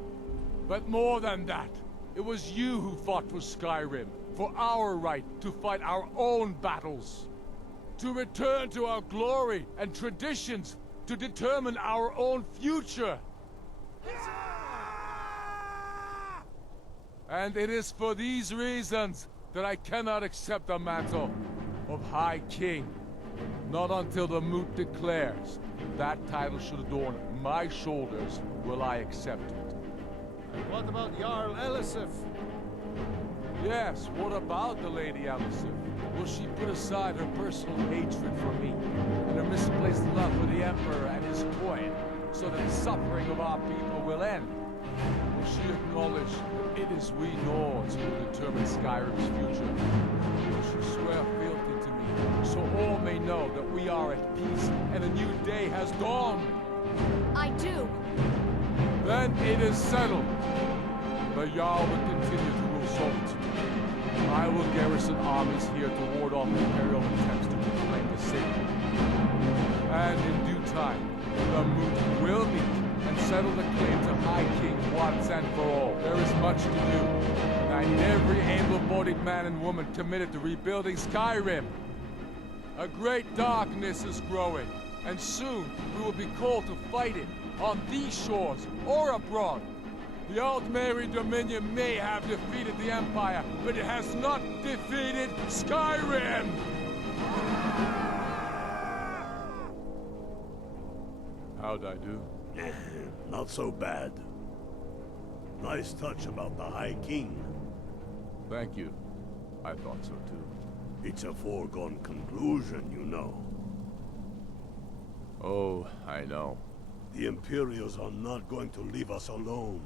But more than that, it was you who fought for Skyrim, for our right to fight our own battles, to return to our glory and traditions, to determine our own future. And it is for these reasons that I cannot accept the mantle of High King. Not until the Moot declares that title should adorn my shoulders will I accept it. And what about Jarl Elisif? Yes, what about the Lady Elisif? Will she put aside her personal hatred for me and her misplaced love for the Emperor and his coin so that the suffering of our people will end? Will she acknowledge that it is we Nords who will determine Skyrim's future? Will she swear fealty to me so all may know that we are at peace and a new day has dawned? I do. Then it is settled. The Jarl will continue to rule Salt. I will garrison armies here to ward off Imperial attempts to reclaim the city. And in due time, the Moot will meet and settle the claim to High King once and for all. There is much to do, and I need every able-bodied man and woman committed to rebuilding Skyrim. A great darkness is growing, and soon we will be called to fight it, on these shores or abroad. The Altmeri Dominion may have defeated the Empire, but it has not defeated Skyrim! How'd I do? Not so bad. Nice touch about the High King. Thank you. I thought so too. It's a foregone conclusion, you know. Oh, I know. The Imperials are not going to leave us alone.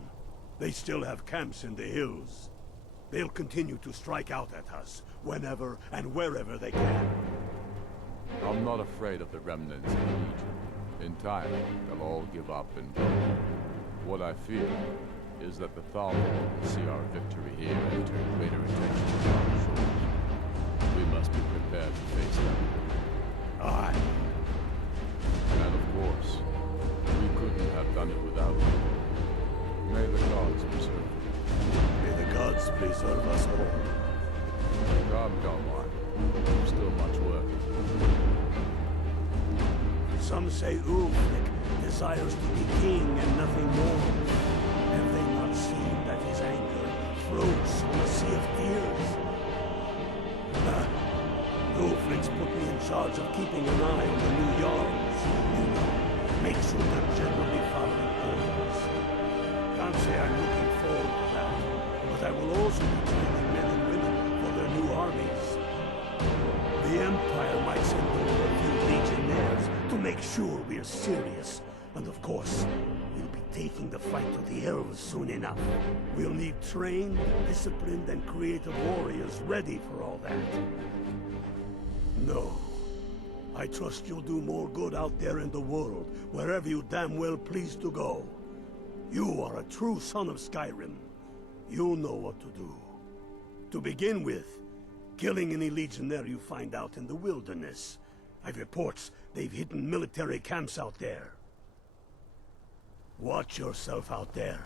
They still have camps in the hills. They'll continue to strike out at us, whenever and wherever they can. I'm not afraid of the remnants of the Legion. In time, they'll all give up and go. What I fear is that the Thalmor will see our victory here and turn greater attention to our shores. We must be prepared to face them. Aye. And of course, we couldn't have done it without you. May the gods preserve you. May the gods preserve us all. Come on. Still much work. Some say Ulfric desires to be king and nothing more. Have they not seen that his anger floats on a sea of tears? Ulfric's put me in charge of keeping an eye on the new Jarls. You know, make sure they're generally following orders. Can't say I'm looking forward to that, but I will also be training men and women for their new armies. The Empire might send over a few legionnaires to make sure we're serious. And of course, we'll be taking the fight to the elves soon enough. We'll need trained, disciplined, and creative warriors ready for all that. No. I trust you'll do more good out there in the world, wherever you damn well please to go. You are a true son of Skyrim. You'll know what to do. To begin with, killing any legionnaire you find out in the wilderness. I've reports they've hidden military camps out there. Watch yourself out there.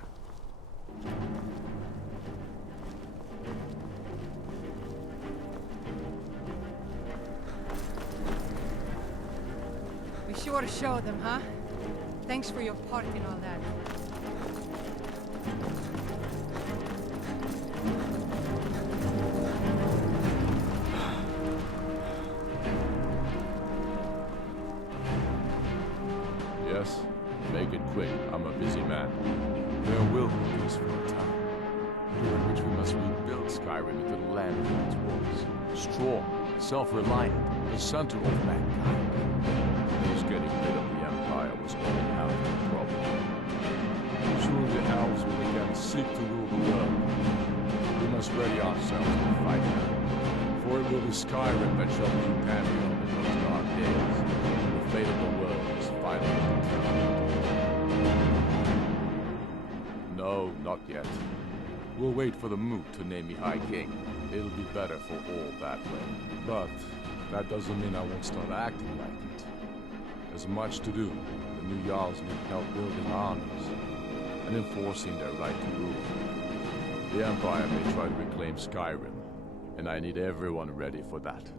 We sure showed them, huh? Thanks for your part in all that. Yes? Make it quick. I'm a busy man. There will be peace for a time, during which we must rebuild Skyrim into the land it once was. Strong, self-reliant, the center of mankind. Thus getting rid of the Empire was only half the problem. Soon the elves will again seek to rule the world. We must ready ourselves to fight them. For it will be Skyrim that shall be Pantheon in those dark days. The fate of the world is finally determined. No, not yet. We'll wait for the moot to name me High King. It'll be better for all that way. But that doesn't mean I won't start acting like it. There's much to do. The new Jarls need help building armies and enforcing their right to rule. The Empire may try to reclaim Skyrim, and I need everyone ready for that.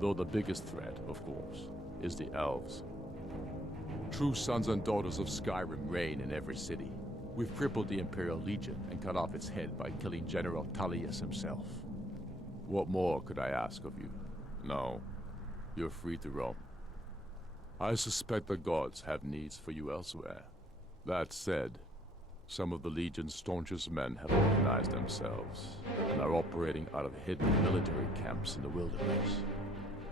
Though the biggest threat, of course, is the elves. True sons and daughters of Skyrim reign in every city. We've crippled the Imperial Legion and cut off its head by killing General Tullius himself. What more could I ask of you? No, you're free to roam. I suspect the gods have needs for you elsewhere. That said, some of the Legion's staunchest men have organized themselves and are operating out of hidden military camps in the wilderness.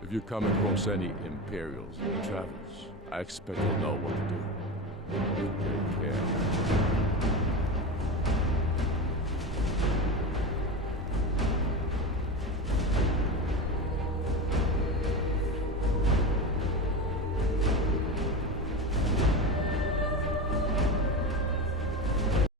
If you come across any Imperials in your travels, I expect you'll know what to do. Take care.